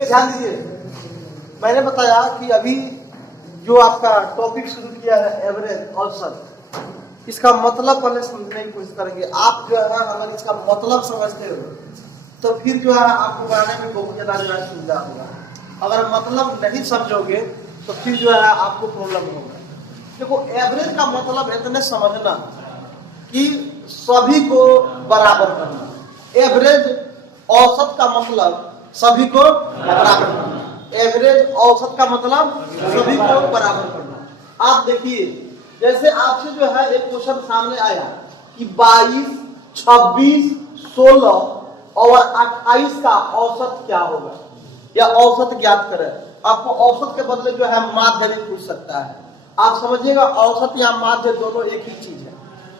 ध्यान दीजिए, मैंने बताया कि अभी जो आपका टॉपिक शुरू किया है एवरेज औसत, इसका मतलब पहले समझने की कोशिश करेंगे। आप जो है अगर इसका मतलब समझते हो तो फिर जो है आपको बनाने में बहुत ज्यादा जो है सुविधा होगा। अगर मतलब नहीं समझोगे तो फिर जो है आपको प्रॉब्लम होगा। देखो, एवरेज का मतलब इतने समझना कि सभी को बराबर करना। एवरेज औसत का मतलब सभी को बराबर करना। एवरेज औसत का मतलब सभी को बराबर करना। आप देखिए, जैसे आपसे जो है एक क्वेश्चन सामने आया कि 22, 26, 16 और 28 का औसत क्या होगा, या औसत ज्ञात करें। आपको औसत के बदले जो है माध्य भी पूछ सकता है। आप समझिएगा, औसत या माध्य दोनों एक ही चीज है।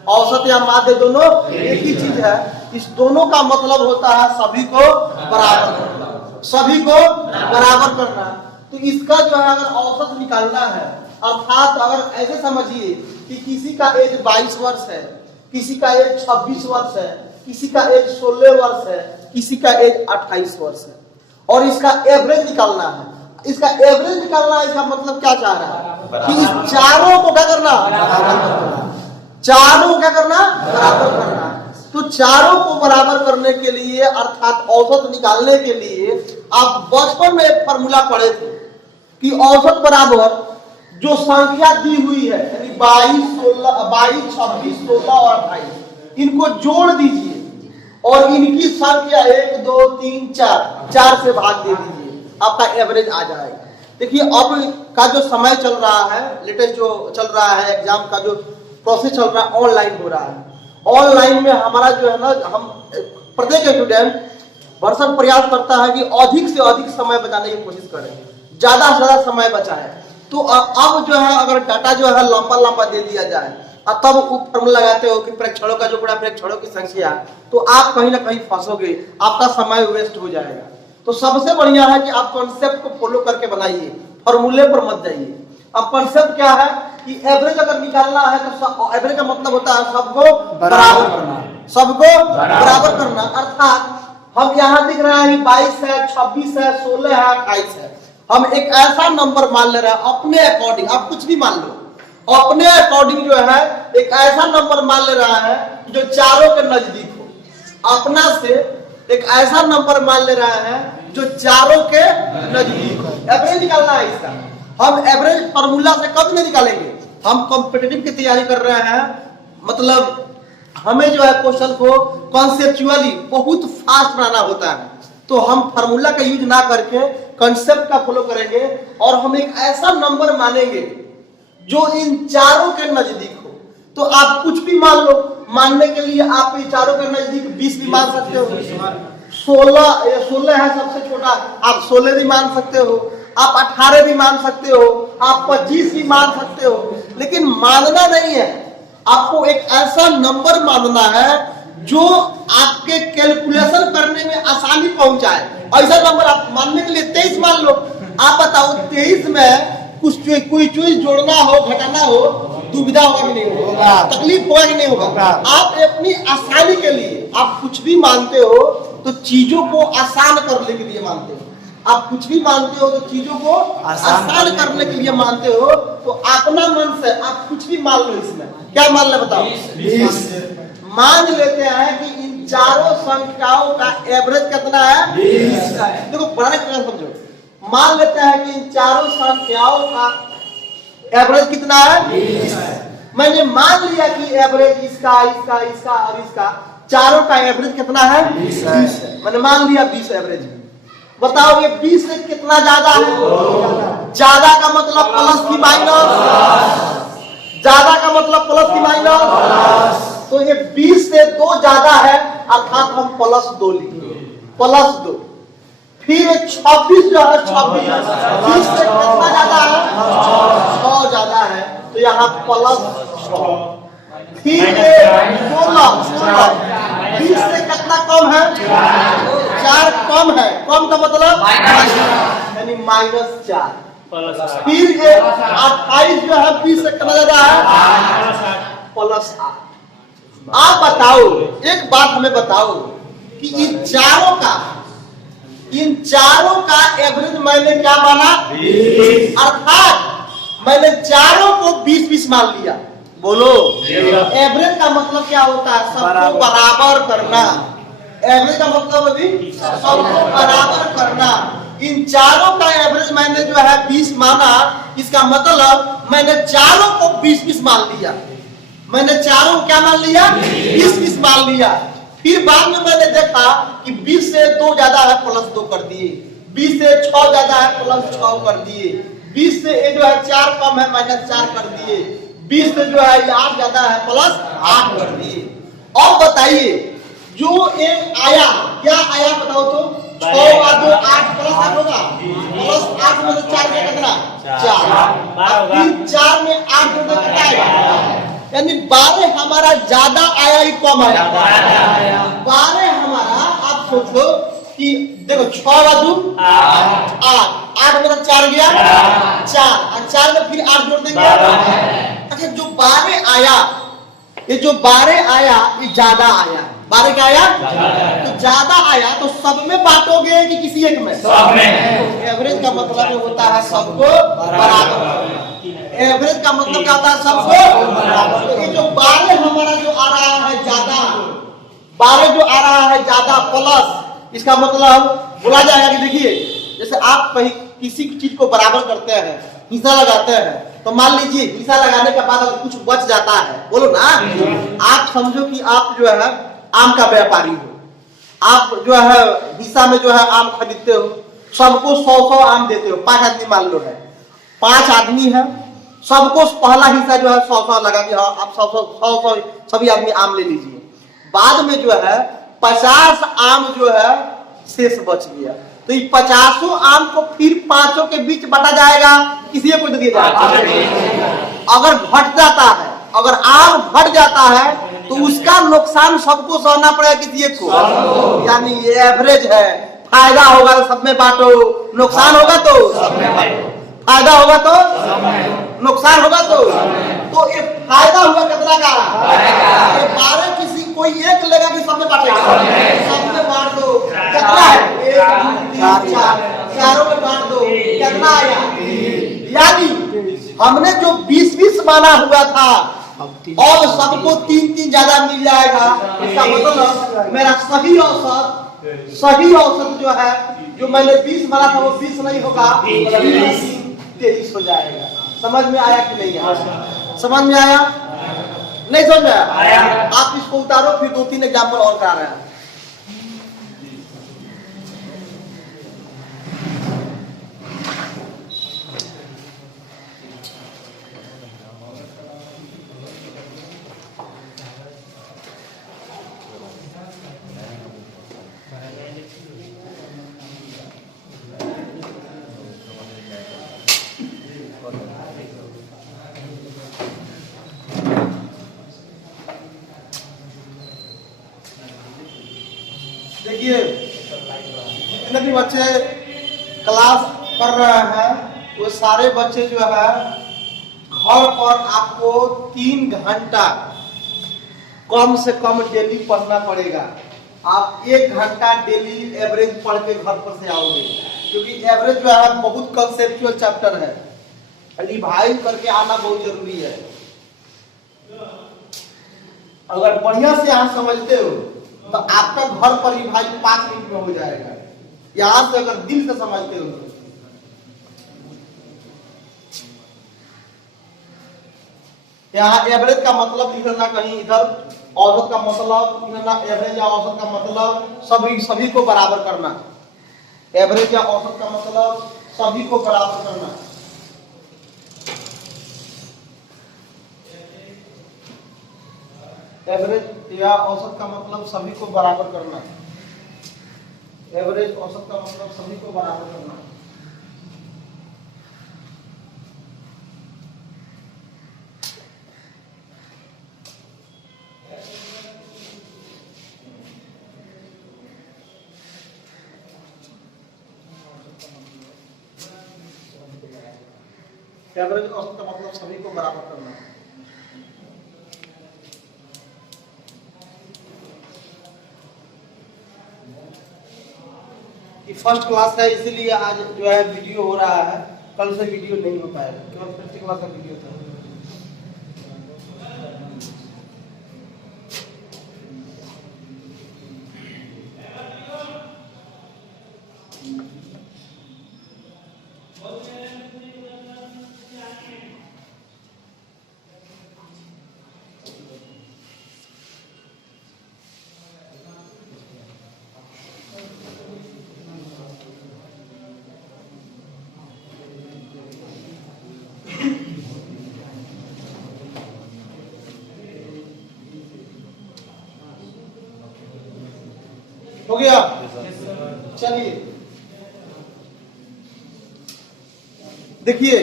औसत या माध्य दोनों एक ही चीज है। इस दोनों का मतलब होता है सभी को बराबर करना, सभी को बराबर करना। तो इसका जो है अगर औसत निकालना है, अर्थात अगर ऐसे समझिए कि किसी का एज 22 वर्ष है, किसी का एज 26 वर्ष है, किसी का एज 16 वर्ष है, किसी का एज 28 वर्ष है, और इसका एवरेज निकालना है। इसका एवरेज निकालना है, इसका मतलब क्या चाह रहा है कि इस चारों को क्या करना, चारों क्या करना, बराबर करना। तो चारों को बराबर करने के लिए अर्थात औसत निकालने के लिए आप बचपन में एक फॉर्मूला पढ़े थे कि औसत बराबर जो संख्या दी हुई है, यानी 22, 26, 16 और 28, इनको जोड़ दीजिए और इनकी संख्या 1, 2, 3, 4 से भाग दे दीजिए, आपका एवरेज आ जाएगा। देखिए, अब का जो समय चल रहा है, लेटेस्ट जो चल रहा है, एग्जाम का जो प्रोसेस चल रहा है, ऑनलाइन हो रहा है। ऑनलाइन में हमारा जो है ना, हम प्रत्येक स्टूडेंट भरसक प्रयास करता है कि अधिक से अधिक समय बचाने की कोशिश करें, ज्यादा से ज्यादा समय बचाए। तो अब जो है अगर डाटा जो है लंबा लंबा दे दिया जाए और तब फॉर्मूला लगाते हो कि प्रेक्षणों का जो बड़ा प्रेक्षणों की संख्या, तो आप कहीं ना कहीं फंसोगे, आपका समय वेस्ट हो जाएगा। तो सबसे बढ़िया है कि आप कॉन्सेप्ट को फॉलो करके बनाइए, फॉर्मूले पर मत जाइए। अब कॉन्सेप्ट क्या है कि एवरेज अगर निकालना है तो एवरेज का मतलब होता है सबको बराबर करना, सबको बराबर करना। अर्थात हम यहाँ दिख रहा है 22 है, 26 है, 16 है, 28 है। हम एक ऐसा नंबर मान ले रहे हैं अपने अकॉर्डिंग, आप कुछ भी मान लो, अपने अकॉर्डिंग जो है एक ऐसा नंबर मान ले रहा है जो चारों के नजदीक हो। अपना से एक ऐसा नंबर मान ले रहा है जो चारों के नजदीक हो। एवरेज निकालना है इसका। हम एवरेज फार्मूला से कब नहीं निकालेंगे, हम कॉम्पिटिटिव की तैयारी कर रहे हैं, मतलब हमें जो है क्वेश्चन को कॉन्सेप्चुअली बहुत फास्ट बनाना होता है। तो हम फार्मूला का यूज ना करके कॉन्सेप्ट का फॉलो करेंगे और हम एक ऐसा नंबर मानेंगे जो इन चारों के नजदीक हो। तो आप कुछ भी मान लो, मानने के लिए आप इन चारों के नजदीक 20 भी मान सकते हो, 16 है सबसे छोटा, आप 16 भी मान सकते हो, आप 18 भी मान सकते हो, आप 25 भी मान सकते हो। लेकिन मानना नहीं है, आपको एक ऐसा नंबर मानना है जो आपके कैलकुलेशन करने में आसानी पहुंचाए। ऐसा नंबर आप मानने के लिए 23 मान लो। आप बताओ 23 में कुछ कोई चीज जोड़ना हो, घटाना हो, दुविधा होगा कि नहीं होगा, तकलीफ होगा कि नहीं होगा। आप अपनी आसानी के लिए आप कुछ भी मानते हो तो चीजों को आसान करने के लिए मानते हो। आप कुछ भी मानते हो तो चीजों को आसान करने के लिए मानते हो। तो अपना मन से आप कुछ भी मान लो। इसमें क्या मान ले बताओ, 20 मान लेते हैं कि इन चारों संख्याओं का एवरेज कितना है, 20 है। देखो बड़ा समझो, मान लेते हैं कि इन चारों संख्याओं का एवरेज कितना है, 20 है। मैंने मान लिया कि एवरेज इसका, इसका, इसका और इसका चारों का एवरेज कितना है, 20 है। मैंने मान लिया 20 एवरेज। बताओ ये 20 से कितना ज्यादा है, ज्यादा का मतलब प्लस की माइनस, ज्यादा का मतलब प्लस की माइनस। तो ये 20 से 2 ज्यादा है, अर्थात हम +2 लिखेंगे, +2। फिर 26 जो है, 26 से कितना ज्यादा है, 6 ज्यादा है, तो यहाँ +6। फिर 16, 20 से कितना कम है, 4 कम है, कम का मतलब यानी -4। फिर 28 जो है 20 से कितना ज्यादा है, +8। आप बताओ, एक बात हमें बताओ कि इन चारों का एवरेज मैंने क्या माना 20, अर्थात मैंने चारों को 20-20 मान लिया। बोलो एवरेज का मतलब क्या होता है? सबको बराबर करना। एवरेज का मतलब अभी सबको बराबर करना। इन चारों का एवरेज मैंने जो है 20 माना, इसका मतलब मैंने चारों को 20-20 मान लिया। मैंने चारों को क्या मान लिया? 20-20 मान लिया। फिर बाद में मैंने देखा कि 20 से 2 ज्यादा है, +2 कर दिए। 20 से 6 ज्यादा है, +6 कर दिए। 20 से जो है 4 कम है, -4 कर दिए। 20 से जो है 8 ज्यादा है, +8 कर दिए। अब बताइए जो एक आया, क्या आया बताओ तो? 6 और 2 8 +8 होगा, +8 में से 4 के कितना? 4। फिर 4 में 8 जोड़ दो कितना आएगा? यानी 12 हमारा ज्यादा आया ही कम आया? 12 हमारा, आप सोचो कि देखो 6 और 2 8, 8 में से 4 गया 4, और 4 में फिर 8 जोड़ देंगे। अच्छा जो 12 आया, ये जो 12 आया ये ज्यादा आया। 12 क्या आया? तो ज्यादा आया तो सब में बांटोगे कि किसी एक में? सब में। एवरेज का मतलब होता है सबको बराबर। एवरेज का मतलब क्या होता है? सबको बराबर। तो ये जो 12 हमारा जो आ रहा है ज्यादा, 12 जो आ रहा है ज्यादा प्लस, इसका मतलब बोला जाएगा कि देखिए जैसे आप कहीं किसी चीज को बराबर करते हैं, हिस्सा लगाते हैं, तो मान लीजिए हिस्सा लगाने के बाद अगर कुछ बच जाता है, बोलो ना, आप समझो कि आप जो है आम का व्यापारी हो, आप जो है हिस्सा में जो है आम खरीदते हो, सबको 100-100 आम देते हो। 5 आदमी मान लो है, 5 आदमी है, सबको पहला हिस्सा जो है 100-100 लगा के, हाँ आप 100 सभी आदमी आम ले लीजिए। बाद में जो है 50 आम जो है शेष बच गया, तो ये 50 आम को फिर 5 के बीच बांटा जाएगा, किसी को दिया जाएगा। अगर घट जाता है, अगर आम घट जाता है तो उसका नुकसान सबको सहना पड़ेगा, किसी एक को। यानी ये एवरेज है। फायदा होगा तो सब में बांटो, नुकसान होगा तो सब में बांटो। फायदा होगा तो नुकसान होगा तो ये फायदा हुआ कितना का? ये 12 किसी कोई एक लेगा कि सब में बांटेगा? सब में बांट दो। कितना है? 1 2 3 4, चारों में बांट दो। कितना आया? यानी हमने जो 20-20 माना हुआ था, और सबको 3-3 ज्यादा मिल जाएगा। इसका मतलब मेरा सही औसत जो है, जो मैंने 20 माना था वो 20 नहीं होगा, 23 हो जाएगा। समझ में आया कि नहीं आया? समझ में आया? नहीं समझ में आया? आप इसको उतारो, फिर 2-3 एग्जाम्पल और करा रहे हैं। देखिए जितने भी बच्चे क्लास कर रहे हैं, वो सारे बच्चे जो है घर पर आपको 3 घंटा कम से कम डेली पढ़ना पड़ेगा। आप 1 घंटा डेली एवरेज पढ़ के घर पर से आओगे, क्योंकि एवरेज जो है बहुत कंसेप्चुअल चैप्टर है, रिवाइज करके आना बहुत जरूरी है। अगर बढ़िया से आप समझते हो तो आपका घर पर रिवाइज 5 मिनट में हो जाएगा, यहां से अगर दिल से समझते हो। यहाँ एवरेज का मतलब लिखना कहीं इधर, औसत का मतलब लिखना, एवरेज या औसत का मतलब सभी को बराबर करना। एवरेज या औसत का मतलब सभी को बराबर करना। एवरेज या औसत का मतलब सभी को बराबर करना। एवरेज औसत का मतलब सभी को बराबर करना। एवरेज औसत का मतलब सभी को बराबर करना। फर्स्ट क्लास है, इसीलिए आज जो है वीडियो हो रहा है, कल से वीडियो नहीं हो पाएगा, केवल फर्स्ट क्लास का वीडियो था। हो गया? चलिए देखिए,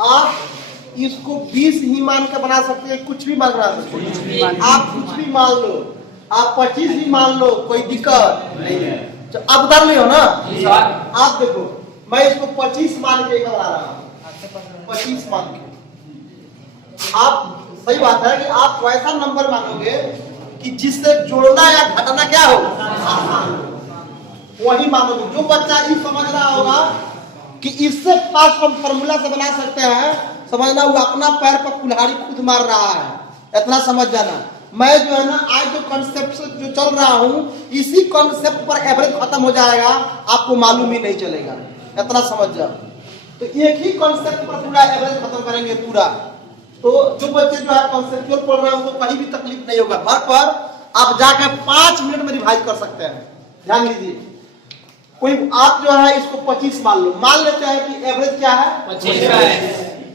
आप इसको 20 ही मान के बना सकते हैं, कुछ भी मान बना सकते हैं, आप कुछ भी मान लो, आप 25 भी मान लो, कोई दिक्कत नहीं है। आप उतार लियो ना, आप देखो मैं इसको 25 मान के बना रहा हूँ, 25 मान के। आप सही बात है कि आप वैसा नंबर मानोगे कि जिससे जोड़ना या घटाना क्या हो, वही मानोगे। जो बच्चा ये समझ रहा होगा कि इससे फास्ट हम फॉर्मूला से बना सकते हैं, समझना वो अपना पैर पर कुल्हाड़ी खुद मार रहा है, इतना समझ जाना। मैं जो है ना आज जो कॉन्सेप्ट से जो चल रहा हूँ, इसी कॉन्सेप्ट पर एवरेज खत्म हो जाएगा, आपको मालूम ही नहीं चलेगा, इतना समझ जाओ। तो एक ही कॉन्सेप्ट पर पूरा एवरेज खत्म करेंगे पूरा। तो जो बच्चे जो है कॉन्सेप्चुअल पढ़ रहे हैं उनको कहीं भी तकलीफ नहीं होगा। घर पर आप जाकर 5 मिनट में रिवाइज कर सकते हैं। ध्यान दीजिए, कोई आप जो है इसको 25 मान लो, मान लेते हैं कि एवरेज क्या है 25 है।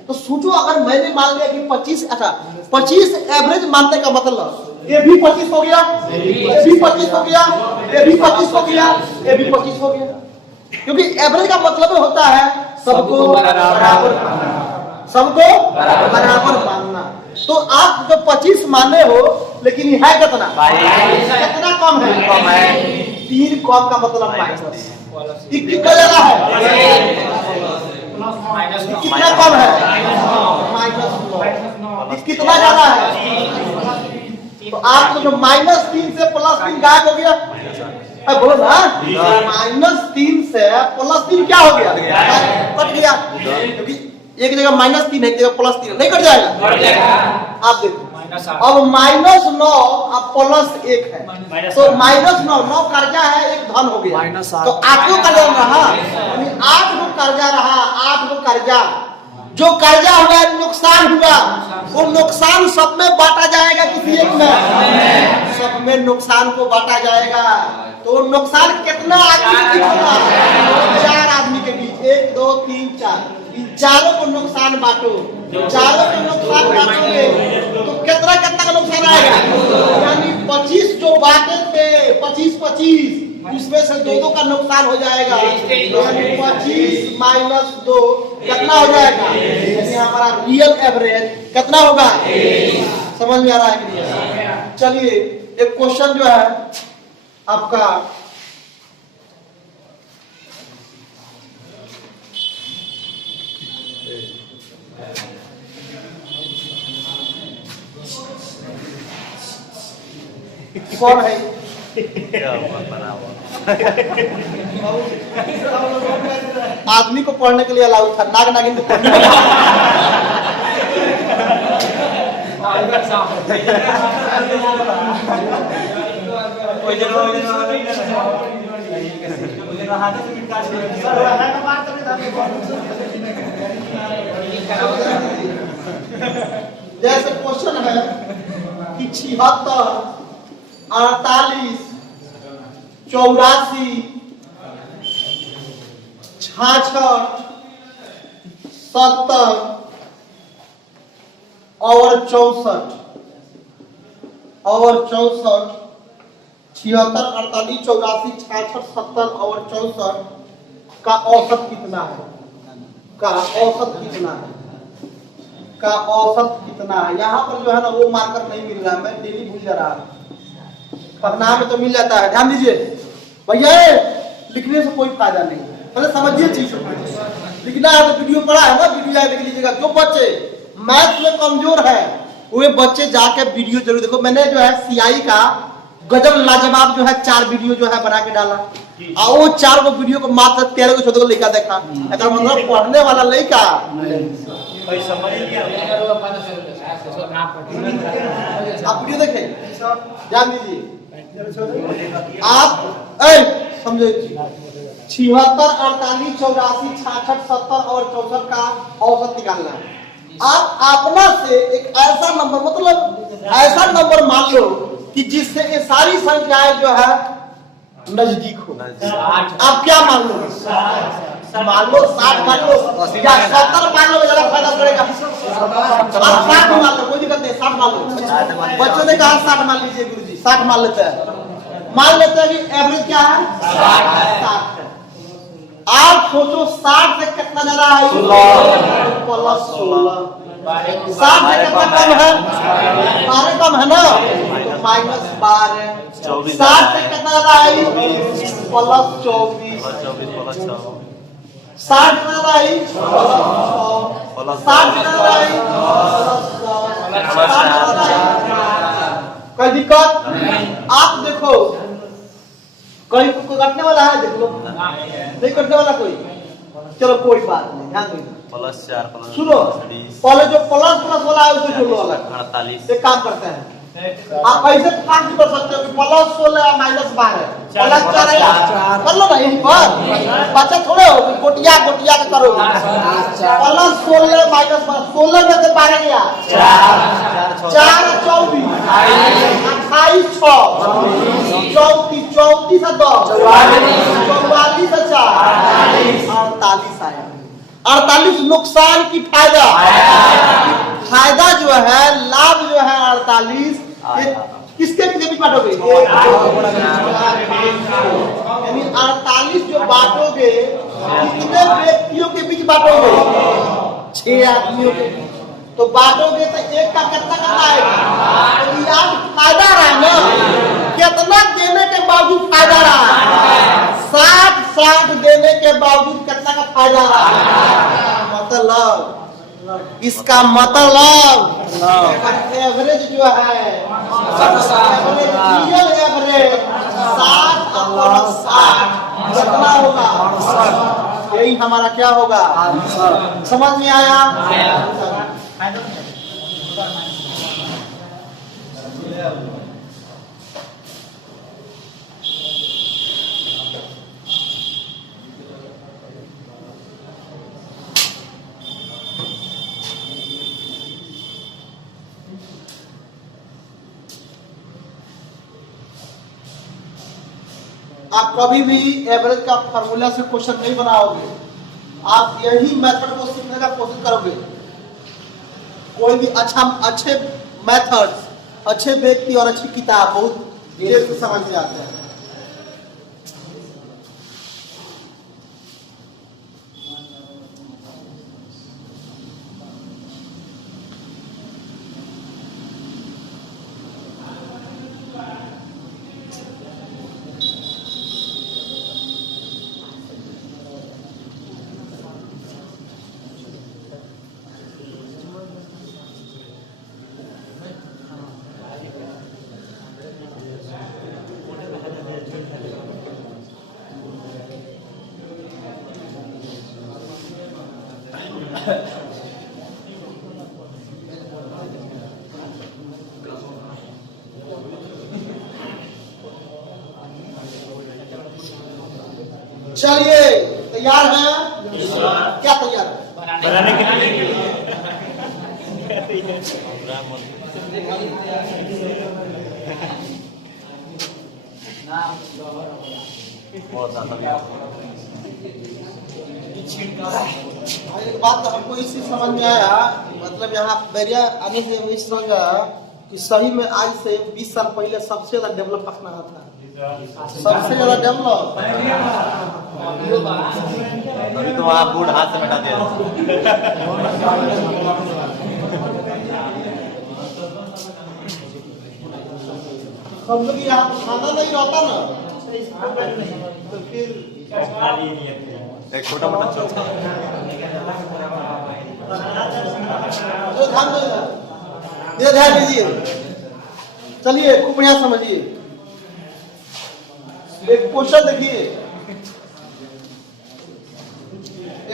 तो सोचो अगर मैंने मान लिया कि 25, अच्छा 25 एवरेज मानने का मतलब ये भी 25 हो गया, ये भी 25 हो गया, ये भी 25 हो गया, ये भी 25 हो गया। क्योंकि एवरेज का मतलब होता है सबको बराबर, सबको बराबर मानना। तो आप जो 25 माने हो, लेकिन है कितना, कितना कम है, 3 कम का मतलब माइनस। कितना ज्यादा है, कितना कम है, -9। कितना ज्यादा है, तो आपको जो -3 से +3 गायब हो गया, बोलो ना, -3 से +3 क्या हो गया, कट गया। क्योंकि एक जगह -3 है, एक जगह +3 नहीं कट जाएगा। आप देखो अब -9 अब +1 है, तो -9 कर्जा है, एक धन हो गया, तो 8 गो कर्जा रहा, 8 गो कर्जा रहा, 8 गो कर्जा। जो कर्जा हुआ नुकसान हुआ, वो नुकसान सब में बांटा जाएगा, किसी एक में, सब में नुकसान को बांटा जाएगा। तो नुकसान कितना आदमी के बीच होगा, 4 आदमी के बीच, 1 2 3 4, चारों को नुकसान बांटो, चारों को नुकसान बांटोगे तो कितना कितना का नुकसान आएगा, यानी 25 जो बांटे थे 25, उसमें से 2 का नुकसान हो जाएगा, यानी 25 - 2 कितना हो जाएगा, यानी हमारा रियल एवरेज कितना होगा। समझ में आ रहा है कि नहीं? चलिए एक क्वेश्चन जो है आपका, कौन है आदमी को पढ़ने के लिए अलाउ था, नाग नागिन को पढ़ने के लिए जैसे क्वेश्चन है कि 76 48 84 66 70 और 64 और 64 76 48 84 66 70 और 64 का औसत कितना है, का औसत कितना है, का औसत कितना है। यहाँ पर जो है ना वो मार्कर नहीं मिल रहा है, मैं डेली भूल जा रहा हूँ, पढ़ना में तो मिल जाता है। ध्यान दीजिए भैया, लिखने से कोई फायदा नहीं, पहले समझिए चीज। लिखना है तो वीडियो पढ़ा है ना, वीडियो लिख लीजिएगा। जो बच्चे मैथ में कमजोर है वे बच्चे जाके वीडियो जरूर देखो। मैंने जो है CI का गजब लाजवाब जो है 4 वीडियो जो है बना के डाला, और वो 4 गो वीडियो को मात्र 13 गो 14 गो लड़का देखा, अगर मतलब पढ़ने वाला लड़का आप वीडियो देखे ध्यान दीजिए। आप समझे 76, 48, 84, 66, 70 और 64 का औसत निकालना है। आप अपना से एक ऐसा नंबर, मतलब ऐसा नंबर मान लो कि जिससे ये सारी संख्याएं जो है नजदीक हो। आप क्या मान लो? मान लो 60 मान लो या 70 मान लो, ज्यादा फायदा पड़ेगा। आप 60 मान लो, कोई दिक्कत नहीं, 60 मान लो। बच्चों ने कहा 60 मान लीजिए गुरुजी, 60 मान लेते हैं। मान लेते हैं कि एवरेज क्या है 60 है। आप सोचो 60 से कितना ज्यादा है? प्लस 16। 60 से कितना कम है? 12 कम है ना, तो माइनस 12। 60 से कितना ज्यादा है? प्लस 24। 60 कितना ज्यादा है? प्लस 60 कितना ज्यादा है? कोई दिक्कत? आप देखो कोई कटने वाला है, देख लो नहीं कटने वाला कोई, चलो कोई बात नहीं, ध्यान दो। +4 सुनो, पहले जो प्लस वाला है उसको जोड़ो अलग। 48 एक काम करते हैं, आप ऐसे काम कर सकते हो कि +16 -12 +4 कर लो ना, यहीं पर बच्चा थोड़े हो गोटिया का करो। +16 -12 16 में से 12 गया 4 4 24 28 6 34 34 से 10 44 से 4 48 आया। 48 नुकसान की फायदा जो है, लाभ जो है 48 किसके बीच बांटोगे? यानी 48 जो बांटोगे कितने व्यक्तियों के बीच बांटोगे? 6 आदमियों के। तो बांटोगे तो एक का कितना आएगा? तो यार फायदा रहा ना, कितना देने के बावजूद फायदा रहा? 60 देने के बावजूद कितना का फायदा रहा? मतलब इसका मतलब एवरेज जो है, रियल एवरेज 60/60 कितना होगा? यही हमारा क्या होगा? समझ में आया? आप कभी भी एवरेज का फार्मूला से क्वेश्चन नहीं बनाओगे, आप यही मेथड को सीखने का कोशिश करोगे। कोई भी अच्छे मेथड्स, अच्छे व्यक्ति और अच्छी किताब बहुत देर से समझ में आते हैं। चलिए तैयार हैं? क्या तैयार है? बनाने के लिए एक बात तो हमको इससे समझ में आया, मतलब यहाँ बैरिया आने से मुझे समझ आया कि सही में आज से 20 साल पहले सबसे ज्यादा डेवलप पकना था, सबसे ज्यादा डेवलप। अभी तो वहाँ बूढ़ हाथ से बैठा दिया। हम लोग यहाँ खाना नहीं रहता ना, तो फिर एक छोटा मोटा चौथा ये ध्यान दीजिए। चलिए खूब बढ़िया समझिए। एक क्वेश्चन देखिए,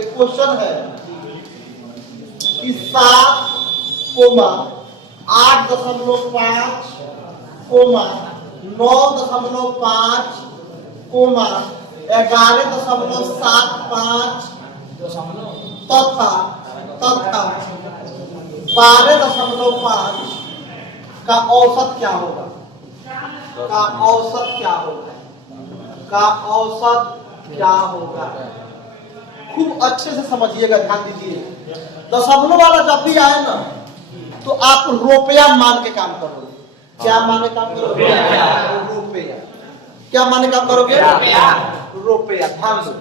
एक क्वेश्चन है कि 7,8.5 9.5 11.75 तथा 12.5 का औसत क्या होगा? का औसत क्या होगा? का औसत क्या होगा? खूब अच्छे से समझिएगा, ध्यान दीजिए। दशमलव वाला जब भी आए ना तो आप रुपया मान के काम करोगे। क्या मान के काम करोगे? रुपया। क्या मान के काम करोगे? रुपया। ध्यान दो।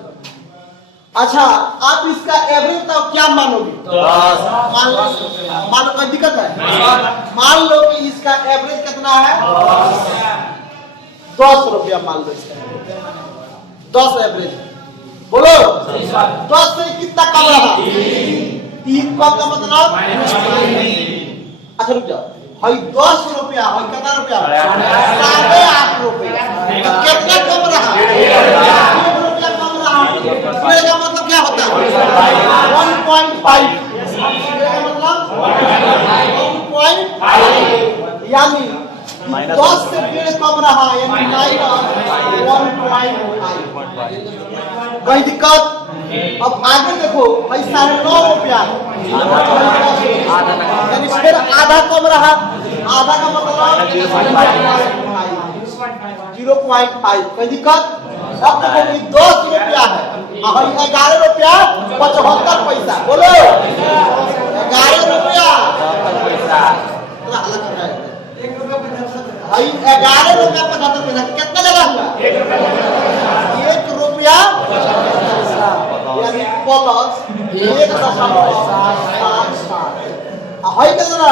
अच्छा, आप इसका एवरेज तो क्या मानोगे? मान लो कोई दिक्कत है? मान लो कि इसका एवरेज कितना है? 10 रुपया मान लो इसका 10 एवरेज। बोलो 10 से कितना कम रहा? 3 कम का मतलब? अच्छा रुक जाओ, भाई 10 रुपया, भाई कितना रुपया? 8.5 रुपया। तो कितना कम रहा? 1 रुपया कम रहा। इसका मतलब क्या होता है? 1.5। इसका मतलब 1.5, यानी 10 से 1.5 कम रहा, यानी -1.5। कोई दिक्कत? अब आगे देखो भाई 9.5 रुपया, यानी फिर आधा कम रहा। आधा का मतलब 0.5। कोई दिक्कत? अब देखो कि 10 रुपया है, 11 रुपया 75 पैसा। बोलो 11 रुपया भाई 11 रुपया 75 पैसा कितना जगह हुआ? 1 रुपया, यानी प्लस 1.5 कितना?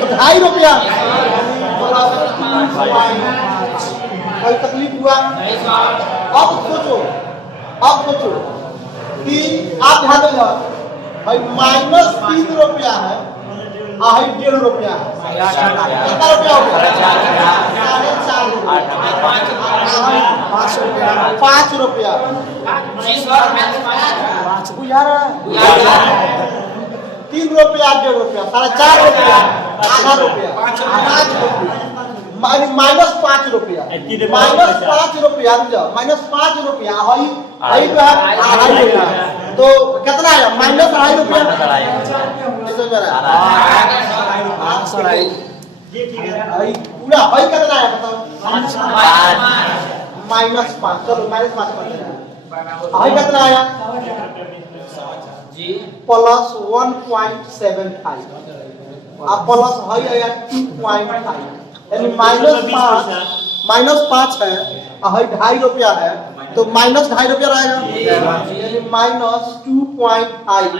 2.5 रुपया। कोई तकलीफ हुआ? अब सोचो कि आप ध्यान दो भाई, -3 रुपया है, 1.5 रुपया है। कितना रुपया हो गया? 5 रुपया। 3 रुपया 1.5 रुपया, 4.5 रुपया, आधा रुपया, -5 रुपया। -5 रुपया, -5 रुपया, हई जो है 2.5 रुपया। तो कितना है? -2.5 रुपया। पूरा हई कितना है बताओ? -5। चलो -5 कर देना। हई कितना आया? प्लस 1.75 और प्लस हई आया 2.5, यानी -5 है, हई 2.5 रुपया है, तो -2.5 रुपया रहेगा, यानी -2.5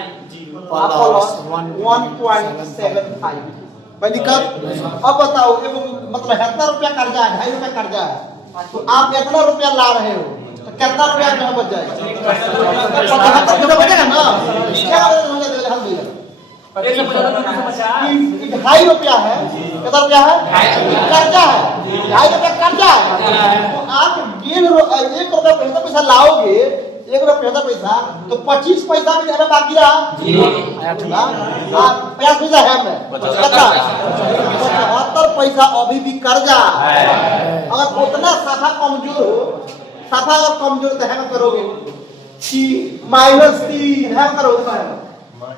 प्लस 1.75। कोई दिक्कत? अब बताओ, मतलब 70 रुपया कर्जा है, 2.5 रुपया कर्जा है, तो आप इतना रुपया ला रहे हो तो कितना रुपया जो बच जाएगा? 75 रुपया बचेगा ना? क्या हो जाएगा? हम दे 2.5 रुपया है। कितना रुपया है? कर्जा है, 2.5 रुपया कर्जा है। तो आप 1 रुपया पैसा लाओगे, 1 रुपया पैसा, तो 25 पैसा भी हमें बाकी रहा। 50 पैसा है हमें, 75 पैसा अभी भी कर्जा है। अगर उतना साफा कमजोर हो, साफा अगर कमजोर तो हम करोगे कि -3 है, करोगे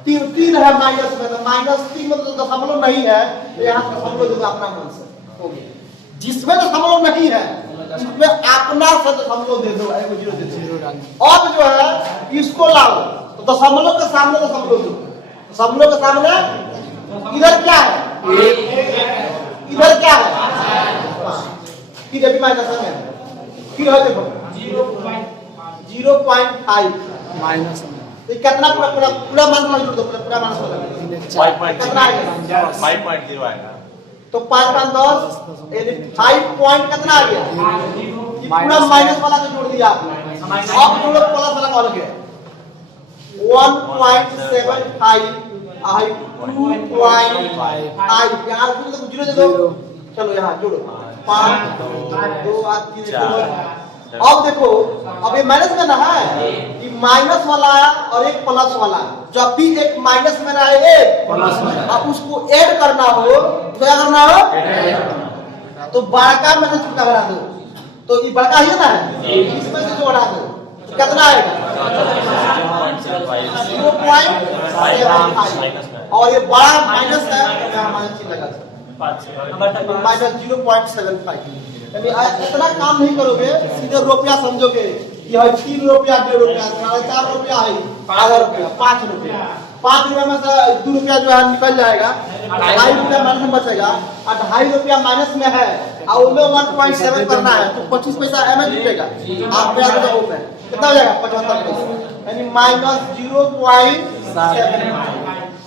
3 है माइनस में, तो -3 में तो दशमलव नहीं है, तो यहाँ दशमलव जो अपना मन से हो गया। जिसमें दशमलव नहीं है उसमें अपना से दशमलव दे दो, 0 दे दो। अब जो है इसको लाओ, तो दशमलव के सामने दशमलव दो, दशमलव के सामने इधर क्या है? इधर क्या है? फिर अभी माइनस है, फिर है देखो 0.5 माइनस ये कितना पूरा मान लो, पूरा मान लो 5.0 आएगा। तो 5.10 यानी 5 पॉइंट कितना आ गया? ये पूरा माइनस वाला को जोड़ दिया आपने। अब जोड़ो प्लस वाला को अलग है। 1.75 आई 2.5 यहाँ जीरो दे दो। चलो यहाँ जोड़ो 5 2 8 3 अब देखो, अब ये माइनस में ना है कि माइनस वाला आया और एक प्लस वाला। जब भी एक माइनस में रहा है एक प्लस में, अब उसको ऐड करना हो तो क्या करना हो, तो बड़का में से छोटा बढ़ा दो, तो ये बड़का ही ना है, इसमें से जो बढ़ा दो तो कितना आएगा 0.75, और ये बड़ा माइनस है तो यहाँ माइनस ही लगा माइनस 0.75। यानी इतना काम नहीं करोगे, सीधे रुपया समझोगे कि 3 रुपया 1.5 रुपया 4.5 रुपया है, आधा रुपया 5 रुपया, 5 रुपया में से 2 रुपया जो है निकल जाएगा, 2.5 रुपया माइनस में बचेगा, और 2.5 रुपया माइनस में है और उसमें 1.7 करना है तो 25 पैसा एम एच जुटेगा, आप कितना हो जाएगा 75 पैसा, यानी माइनस 0.7।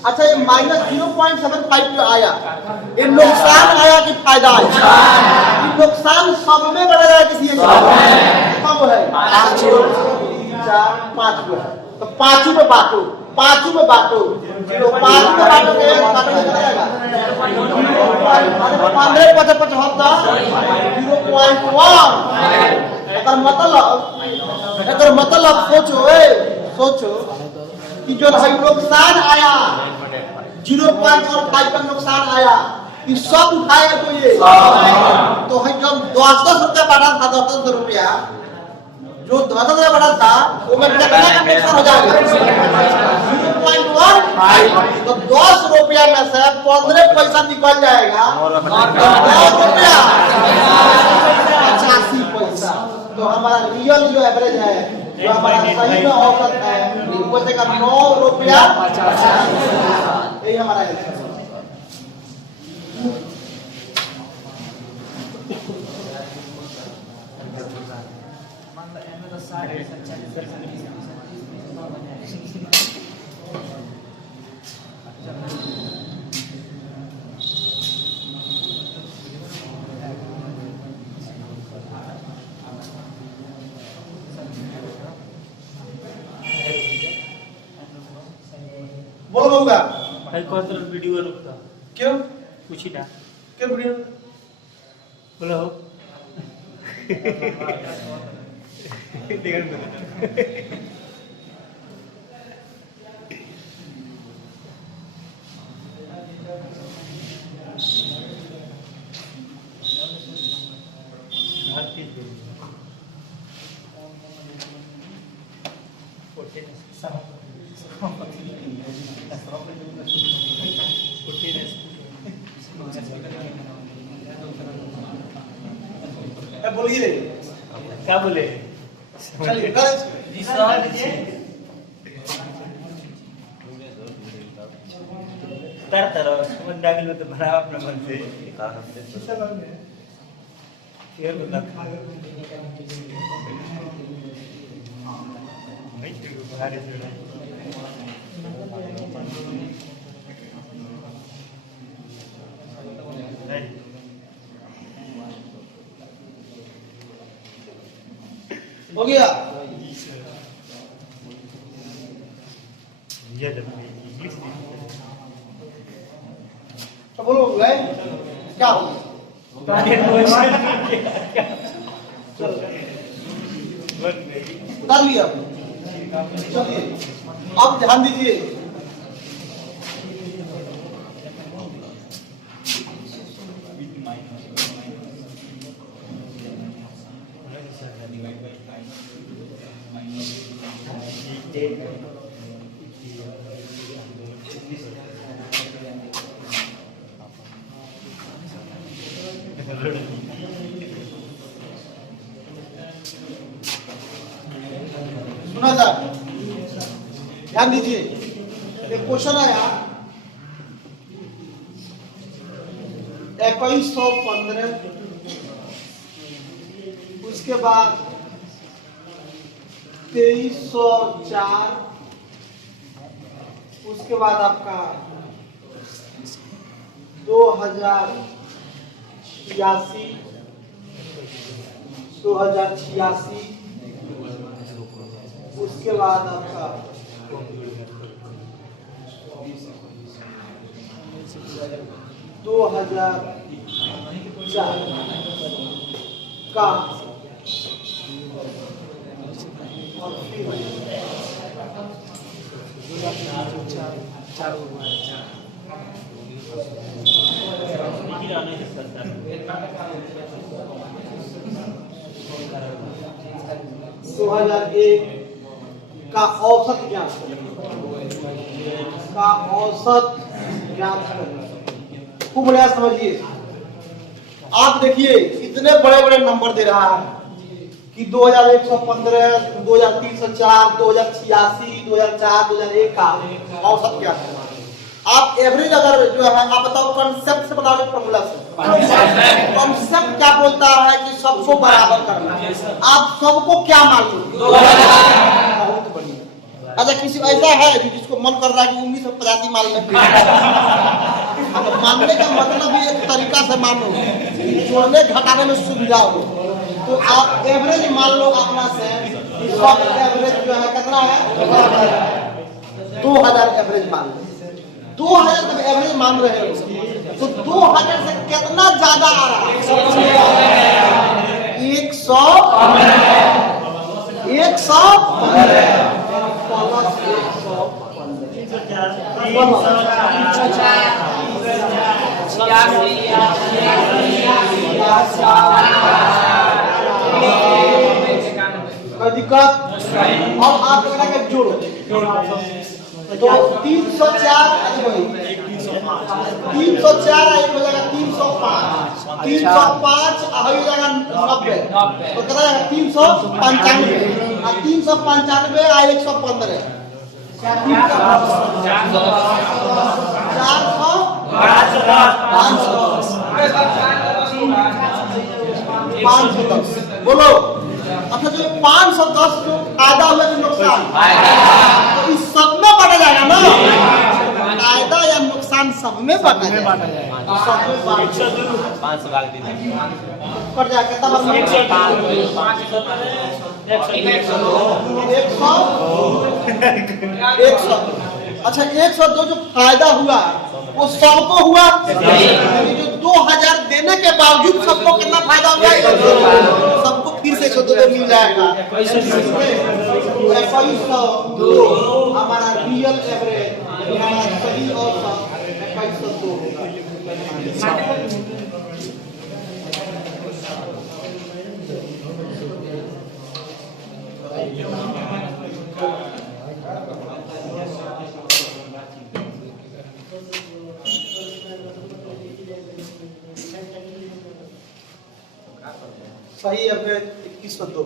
अच्छा, ये माइनस 0.75 जो आया, ये नुकसान आया कि फायदा आया? नुकसान सब में बढ़ेगा किसी एक कब है 5 है, तो 5 में बांटो, 5 में बांटो, 5 में बांटोगे 15 75 0.1। अगर मतलब सोचो कि जो नुकसान आया 0.5 का नुकसान आया, कि सब उठाएगा तो ये तो है जब 10 रुपया बढ़ा था, 10 रुपया जो 10 रुपया बढ़ा था वो में कितना का नुकसान हो जाएगा 0.1। तो 10 रुपया में से 15 पैसा निकल जाएगा, 9 रुपया 85 पैसा। तो हमारा रियल जो एवरेज है, जो हमारा सही में औसत है, वो बचेगा 9 रुपया 85। यही हमारा आंसर है। बोलो बबुआ, वीडियो रुकता क्यों कुछ ही ना क्यों वीडियो बोलो बोलिए क्या बोले चलिए डाल तो भरा अपना मन से ये बता नहीं तो बाहर से हो गया। ये इंग्लिश तो बोलो गए क्या हो बता लिया। चलिए अब ध्यान दीजिए, सुना था, ध्यान दीजिए। एक क्वेश्चन आया 2115, उसके बाद 2304, उसके बाद आपका 2086, 2086, उसके बाद आपका 2004 का दो हजार एक का औसत ज्ञात का औसत ज्ञात करें। खूब बढ़िया समझिए। आप देखिए कितने बड़े बड़े नंबर दे रहा है कि 2115, 2304, 2086, 2004, 2001 का औसत क्या है। आप एवरेज अगर जो है आप बताओ कॉन्सेप्ट से बताओ फॉर्मूला से। कॉन्सेप्ट क्या बोलता है कि सबको बराबर करना है। आप सबको क्या मान लो? बहुत बढ़िया। अच्छा किसी ऐसा है कि जिसको मन कर रहा है कि 1985 मान ले? मानने का मतलब भी एक तरीका से मानो जोड़ने घटाने में सुविधा हो। तो आप एवरेज मान लो अपना से सब एवरेज जो है कितना है 2000 एवरेज मान लो। 2000 जब एवरेज मान रहे हो तो 2000 से कितना ज्यादा आ रहा है 100 दिक्कत। अब आप के जोड़ो तो 304 304 एक हो जाएगा 305 305 हो जाएगा 90 तो कितना जाएगा 395 और 395 आ 115 510 बोलो। अच्छा जो 510 जो फायदा हुआ कि नुकसान तो इस सब में बांटा जाएगा ना। फायदा या नुकसान सब में बांटा जाएगा। सब में 500 भाग दीजिए। कट जाएगा कितना बार 100। अच्छा 102 जो फायदा हुआ वो सबको हुआ। जो 2000 देने के बावजूद सबको कितना फायदा हुआ सबको फिर से 102 मिल जाएगा। 2102 हमारा रियल एवरेज हमारा सही औसत 2102 होगा। सही एवरेज 2102।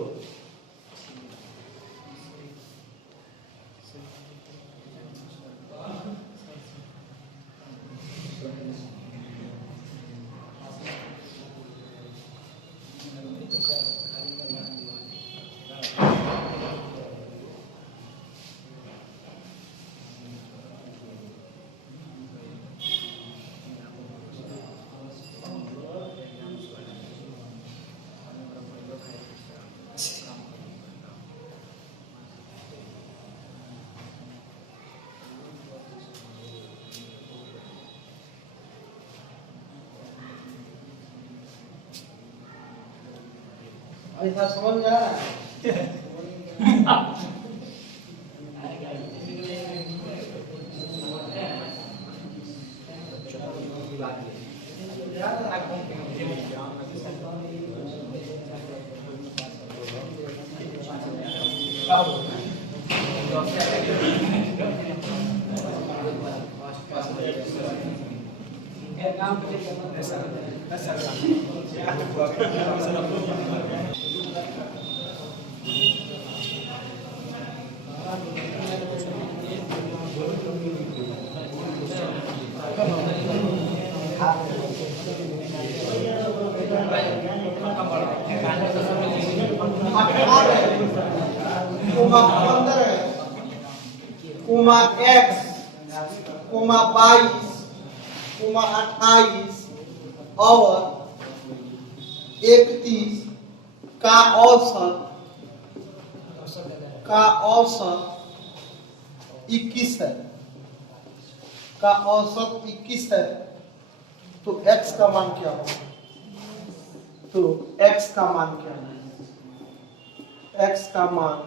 ऐसा समझ में आ रहा है। कुमा x कुमा 22 कुमा 28 और 31 का औसत 21 है। का औसत 21 है तो x का मान क्या होगा? तो x का मान क्या है? x का मान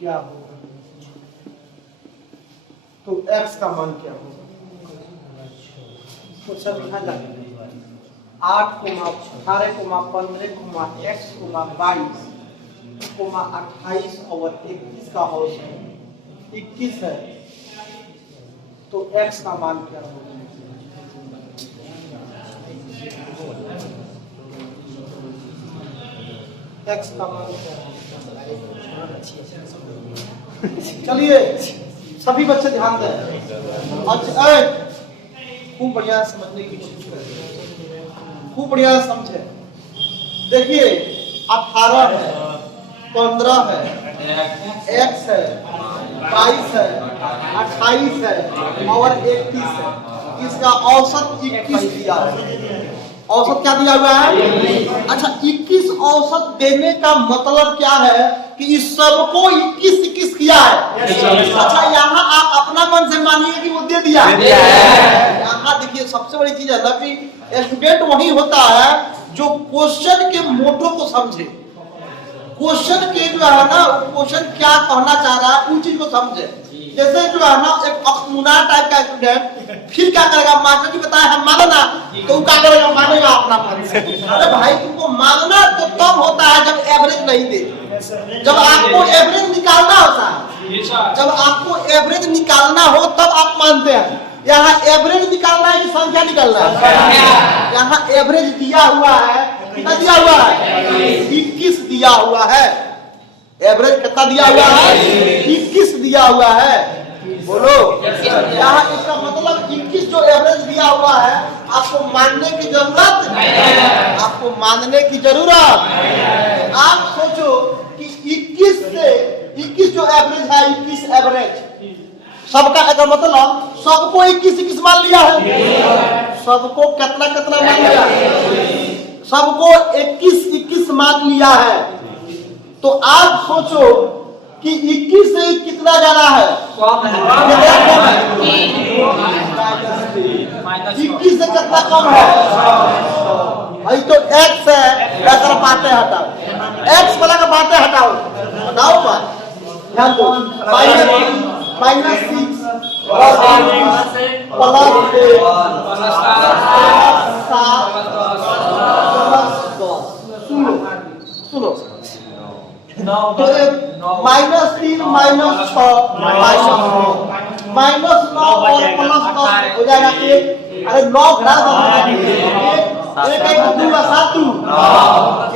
क्या होगा? तो x का मान क्या होगा? तो सब यहाँ लगे 8, 18, 15, x, 22, 28 और 21 का औसत 21 है। तो x का मान क्या होगा? x का मान क्या होगा? चलिए सभी बच्चे ध्यान दें। अच्छा खूब बढ़िया समझने की कोशिश करें, खूब बढ़िया समझे। देखिए 18 है, 15 है, x है, 22 है, 28 है और 31 है। इसका औसत 21 दिया है। औसत क्या दिया हुआ है? अच्छा 21 औसत देने का मतलब क्या है कि इस सबको 21 किया है। अच्छा यहाँ आप अपना मन से मानिए कि वो दे दिया है। यहाँ देखिए सबसे बड़ी चीज है ना कि स्टूडेंट वही होता है जो क्वेश्चन के मोटो को समझे, क्वेश्चन के जो है ना क्वेश्चन क्या कहना चाह रहा है उन चीज को समझे। जैसे जो है ना एक अखमुना टाइप का स्टूडेंट फिर क्या करेगा, मास्टर जी बताए हम मानना, तो क्या करेगा, मानेगा अपना मन से। अरे भाई तुमको मानना तो तब होता है जब एवरेज नहीं दे, जब आपको एवरेज निकालना होता है, जब आपको एवरेज निकालना हो तब आप मानते हैं। यहाँ एवरेज निकालना है कि संख्या निकालना है? यहाँ एवरेज दिया हुआ है, कितना दिया हुआ है? 21 दिया हुआ है। एवरेज कितना दिया हुआ है? 21 दिया हुआ है। बोलो यहाँ इसका मतलब 21 जो एवरेज दिया हुआ है आपको मानने की जरूरत नहीं है, आपको मानने की जरूरत। आप सोचो कि 21 से 21 जो एवरेज है, 21 एवरेज सबका का मतलब सबको 21 मान लिया है। सबको कितना मान लिया? सबको 21 मान लिया है। तो आप सोचो कि 21 से कितना ज्यादा है? कितना कम है? 21 से कितना कम है? भाई तो x है, क्या बातें हटाओ, x वाला का बातें हटाओ, बताओ बात ध्यान दो। -6 प्लस सुनो तो -3 -6 -9 और +10 हो जाएगा 1। अरे 9 घटा दो, 1 1 2 7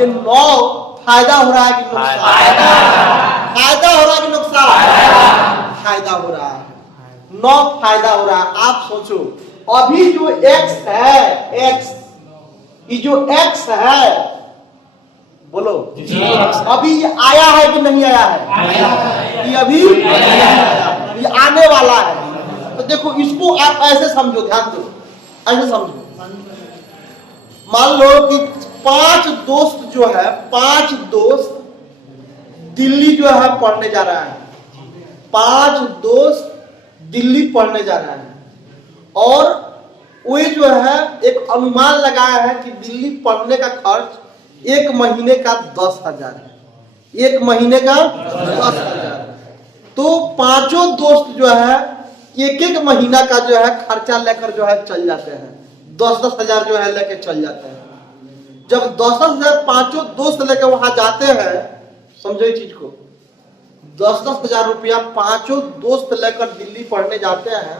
ये 9 फायदा हो रहा है कि नुकसान? फायदा हो रहा है कि नुकसान? फायदा हो रहा है। 9 फायदा हो रहा है। आप सोचो अभी जो x है, x ये जो x है, बोलो अभी ये आया है कि नहीं आया है? ये अभी ये आने वाला है। तो देखो इसको आप ऐसे समझो, ध्यान दो, ऐसे समझो। मान लो कि 5 दोस्त जो है, 5 दोस्त दिल्ली जो है पढ़ने जा रहा है। 5 दोस्त दिल्ली पढ़ने जा रहा है और वे जो है एक अनुमान लगाया है कि दिल्ली पढ़ने का खर्च 1 महीने का 10,000 है। 1 महीने का 10,000। तो 5 दोस्त जो है 1 महीना का जो है खर्चा लेकर जो है चल जाते हैं। 10,000 जो है लेकर चल जाते हैं। जब 10,000 5 दोस्त लेकर वहां जाते हैं, समझो इस चीज को, 10,000 रुपया 5 दोस्त लेकर दिल्ली पढ़ने जाते हैं।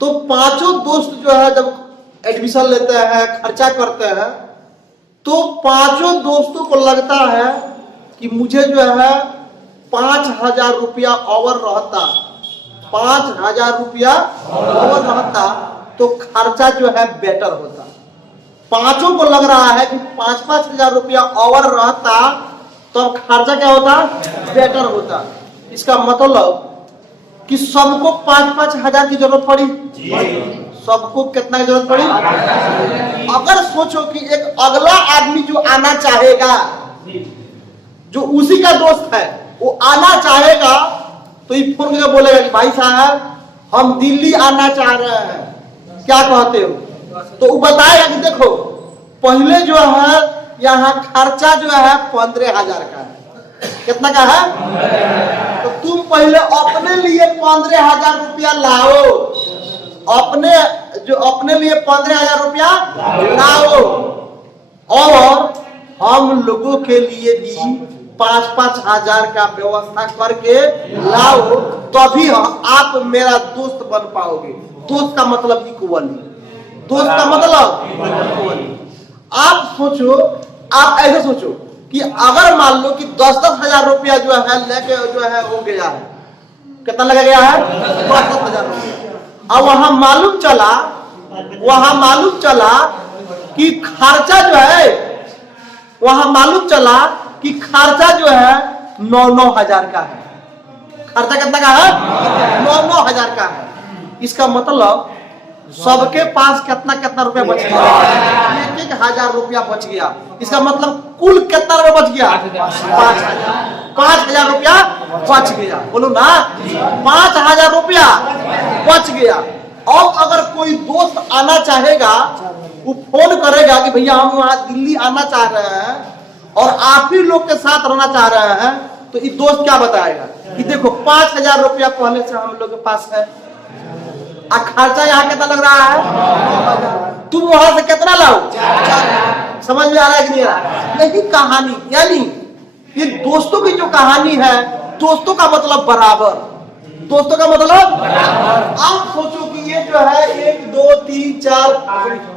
तो 5 दोस्त जो है जब एडमिशन लेते हैं, खर्चा करते हैं, तो 5 दोस्तों को लगता है कि मुझे जो है 5,000 रुपया और रहता, 5,000 रुपया और रहता तो खर्चा जो है बेटर होता। 5 को लग रहा है कि 5,000 रुपया और रहता तो खर्चा क्या होता? बेटर होता। इसका मतलब कि सबको 5,000 की जरूरत पड़ी। सबको कितना की जरूरत पड़ी? अगर सोचो कि एक अगला आदमी जो आना चाहेगा, जो उसी का दोस्त है, वो आना चाहेगा तो ये फोन करके बोलेगा कि भाई साहब हम दिल्ली आना चाह रहे हैं, क्या कहते हो? तो वो बताएगा कि देखो पहले जो है यहाँ खर्चा जो है 15,000 का है। कितना का है? पहले अपने लिए 15,000 रुपया लाओ, अपने लिए 15,000 रुपया लाओ, और हम लोगों के लिए भी 5-5 हजार का व्यवस्था करके लाओ, तभी आप मेरा दोस्त बन पाओगे। दोस्त का मतलब इक्वली, दोस्त का मतलब इक्वली। आप सोचो, आप ऐसे सोचो कि अगर मान लो कि 10-10 हजार रुपया जो है लेके जो है हो गया है, कितना लगा गया है 10-10 हजार रुपया, और वहां मालूम चला कि खर्चा जो है, वहां मालूम चला कि खर्चा जो है 9-9 हजार का है। खर्चा कितना का है? 9-9 हजार का है। इसका मतलब सबके पास कितना कितना रुपया बच गया? 1-1 हजार रुपया बच गया। इसका मतलब कुल कितना रुपया बच गया? 5,000 रुपया बच गया। बोलो ना, 5,000 रुपया बच गया। अब अगर कोई दोस्त आना चाहेगा, वो फोन करेगा कि भैया हम वहां दिल्ली आना चाह रहे हैं और आप ही लोग के साथ रहना चाह रहे हैं, तो ये दोस्त क्या बताएगा कि देखो 5,000 रुपया पहले से हम लोग के पास है, खर्चा यहाँ कितना लग रहा है, तुम वहां से कितना लाओ? समझ में आ रहा है कि नहीं आ रहा? यही कहानी, यानी ये दोस्तों की जो कहानी है, दोस्तों का मतलब बराबर, दोस्तों का मतलब आप सोचो कि ये जो है 1 2 3 4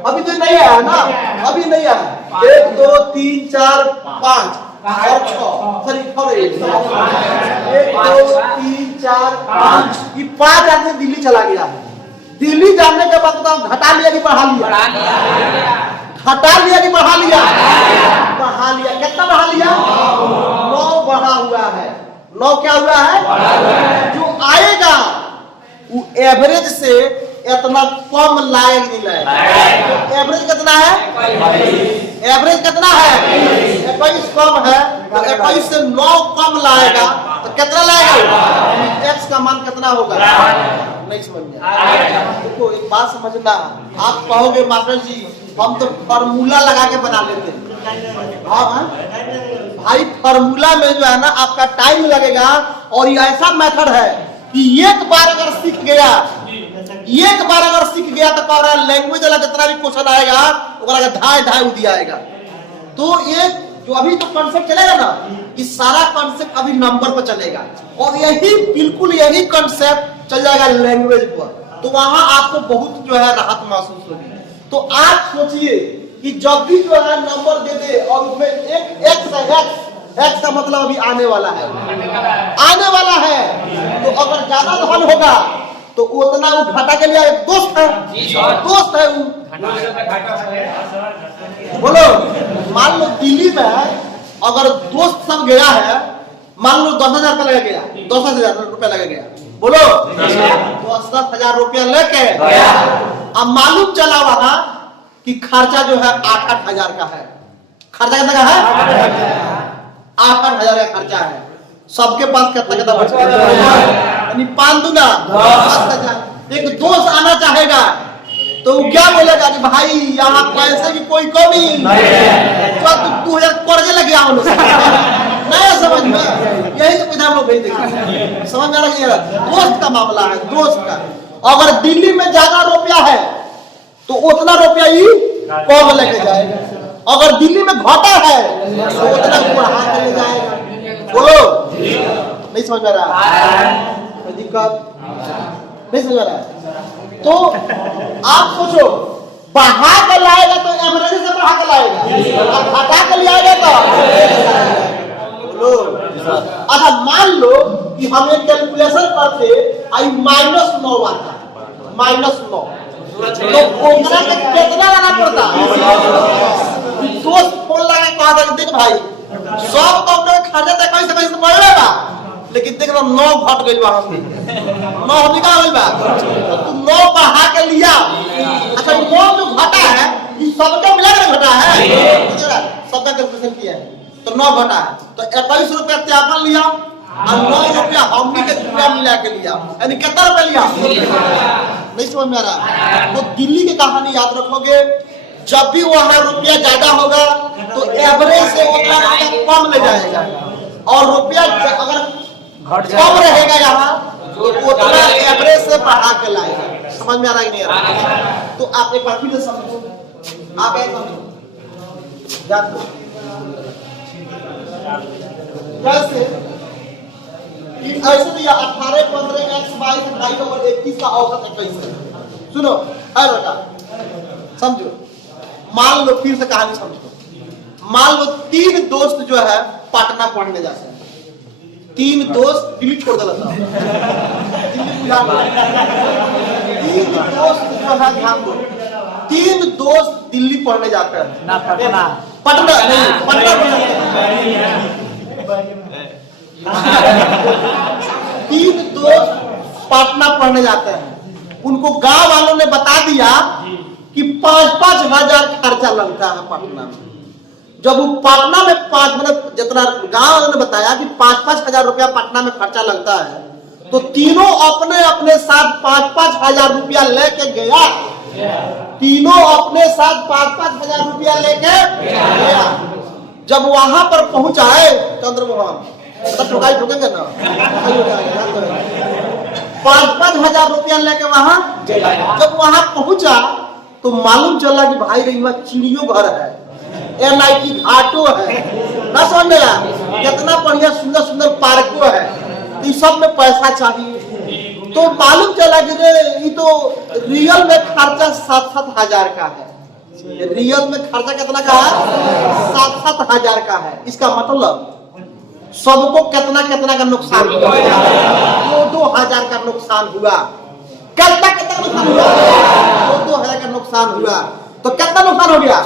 अभी तो नहीं आया ना, अभी नहीं आया, 1 2 3 4 5 और 6, सॉरी 1 2 3 4 5, ये 5 आदमी दिल्ली चला गया है। दिल्ली जाने के बाद तो घटा लिया कि बढ़ा लिया? घटा लिया कि बढ़ा लिया? बढ़ा लिया। कितना बढ़ा लिया? 9 बढ़ा हुआ है। 9 क्या हुआ है? जो आएगा वो एवरेज से इतना कम लाएगा नहीं लाएगा। तो एवरेज कितना है? एवरेज कितना है? 21 कम है, तो 21 से 9 कम लाएगा तो कितना लाएगा? एक्स का मान कितना होगा? नहीं समझ में आया। देखो एक बात समझना, आप कहोगे मास्टर जी हम तो फार्मूला लगा के बना लेते हैं। हाँ भाई, फार्मूला में जो है ना आपका टाइम लगेगा, और ये ऐसा मेथड है कि एक बार अगर सीख गया तो कह रहा है लैंग्वेज वाला जितना भी क्वेश्चन आएगा वो ढाई उदी आएगा। तो ये जो अभी जो कॉन्सेप्ट चलेगा ना, ये सारा कॉन्सेप्ट अभी नंबर पर चलेगा, और यही बिल्कुल यही कॉन्सेप्ट चल जाएगा लैंग्वेज पर। तो वहां आपको बहुत जो है राहत महसूस होगी। तो आप सोचिए कि जब भी जो है नंबर दे दे और उसमें एक एक्स का मतलब अभी आने वाला है, तो अगर ज्यादा धन होगा तो उतना वो घाटा के लिए दोस्त है वो। बोलो, मान लो दिल्ली में अगर दोस्त सब गया है, मान लो 10,000 रुपया लगा गया, 10,000 रुपया लगा गया, बोलो 10,000 रुपया लेके अब मालूम चला वहां कि खर्चा जो है 8-8 हजार का है। खर्चा कितना का है? 8-8 हजार का खर्चा है। सबके पास कितना बच गया? यानी 5 दूना 10,000। एक दोस्त आना चाहेगा तो क्या बोलेगा कि भाई यहाँ पैसे की कोई कमी नहीं, 2,000 कर्जे लगे आओ नहीं समझ में। यही तो कुछ हम लोग नहीं देखें, समझ में आ रहा है? दोस्त का मामला है, दोस्त का। अगर दिल्ली में ज्यादा रुपया है तो उतना रुपया ही कम लेके जाएगा, अगर दिल्ली में घाटा है तो उतना बढ़ा के ले जाएगा। बोलो, नहीं समझ में आ रहा है? दिक्कत नहीं समझ में आ रहा है? तो आप सोचो, बढ़ा के लाएगा तो एवरेज से बढ़ा के लाएगा, और घटा के ले आएगा तो बोलो। अच्छा मान लो कि हम एक कैलकुलेशन करते आई -9 आता, -9 तो ओकरा के कितना लाना पड़ता? दोस्त फोन लगा कहा था देख भाई सब तो अपने खर्चा तक कैसे कैसे बढ़ेगा, लेकिन देख रहा 9 घट गई बा, 9 हम निकाल गई बा, तो तू 9 बढ़ा के लिया। अच्छा 9 जो घटा है ये सबका मिला के घटा है, सबका कैलकुलेशन किया है तो 9 घटा है, तो 21 रुपया त्यापन लिया और 9 रुपया हमनी के रुपया मिला के लिया, यानी कितना रुपया लिया? नहीं समझ में आ रहा? तो दिल्ली की कहानी याद रखोगे, जब भी वहां रुपया ज्यादा होगा तो एवरेज से उतना रुपया कम ले जाएगा, और रुपया अगर कम रहेगा यहाँ तो उतना एवरेज से बढ़ा के लाएगा। समझ में आ रहा है नहीं आ रहा? तो आप एक बार फिर से समझो, आप एक समझो ध्यान दो कैसे कि ऐसे तो यह 18, 15, x, 22, 28 और 21 का औसत 21 है। सुनो हर बेटा समझो, मान लो फिर से कहानी समझो, मान लो 3 दोस्त जो है पटना पढ़ने जाते हैं, 3 दोस्त दिल्ली छोड़ देता था, दिल्ली बुला लिया। 3 दोस्त जो है ध्यान दो, 3 दोस्त दिल्ली पढ़ने जाते हैं ना पटना पटना नहीं पटना 3 दोस्त पटना पढ़ने जाते हैं, उनको गांव वालों ने बता दिया कि 5-5 हजार खर्चा लगता है पटना में। जब वो पटना में 5 मतलब जितना गांव वालों ने बताया कि 5-5 हजार रुपया पटना में खर्चा लगता है, तो तीनों अपने अपने साथ 5-5 हजार रुपया लेके गया, तीनों अपने साथ 5-5 हजार रुपया लेके गया। जब वहां पर पहुंचाए चंद्रमोहन तो ठुकाई ठुकेंगे ना, 5-5 हजार रुपया लेके वहां, जब वहां पहुंचा तो मालूम चला कि भाई रही चिड़ियों घर है, MIT घाटो है, ना समझ में आया, कितना बढ़िया सुंदर सुंदर पार्को है, तो इस सब में पैसा चाहिए। तो मालूम चला कि ये तो रियल में खर्चा 7-7 हजार का है, रियल में खर्चा कितना का है 7-7 हजार का है। इसका मतलब सबको कितना कितना का नुकसान हुआ, 2-2 हजार का नुकसान हुआ। कितना कितना नुकसान हुआ, 2-2 हजार का नुकसान हुआ। तो कितना नुकसान हो गया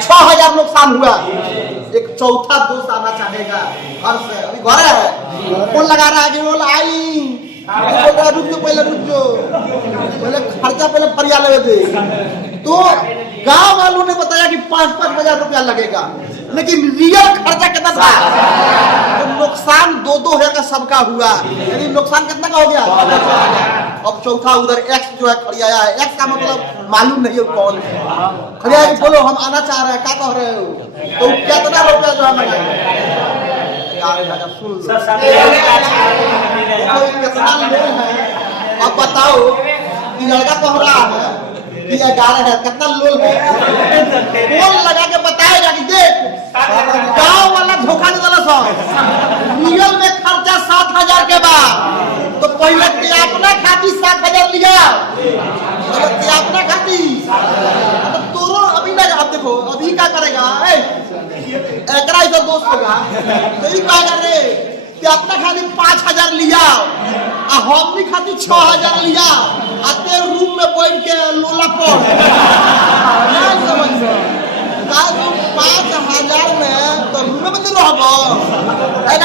6 हजार नुकसान हुआ। एक चौथा दोस्त आना चाहेगा घर से, अभी घर है, फोन लगा रहा है कि बोल आई, रुक जो पहले, रुक जो पहले खर्चा पहले फरिया लगे दे। तो गांव वालों ने बताया कि 5-5 हजार रुपया लगेगा, लेकिन रियल खर्चा कितना था, तो नुकसान 2-2 हजार का सबका हुआ, यानी नुकसान कितना का हो गया। अब चौथा उधर एक्स जो है खड़ियाया है, एक्स का मतलब मालूम नहीं है कौन है, खड़ियाया कि बोलो हम आना चाह रहे हैं, क्या कह रहे हो, तो कितना रुपया जो है कितना लोन है। अब बताओ कि लड़का कह रहा है कि 11 है, कितना लोन है, लोन लगा के बताएगा कि देख गांव वाला धोखा दे दिला सब, रियल में खर्चा 7 हजार के बाद, तो पहले त्यापना खाती 7 हजार लिया, त्यापना खाती तो तोरो अभी ना। अब देखो अभी क्या करेगा, एकरा इधर दोस्त होगा तो ये क्या कर रहे त्यापना खाती 5 हजार लिया, हमनी खाती 6 हजार लिया, आते रूम में बैठ के लोला पर समझ 5 हजार में तो रूम में तो रहब,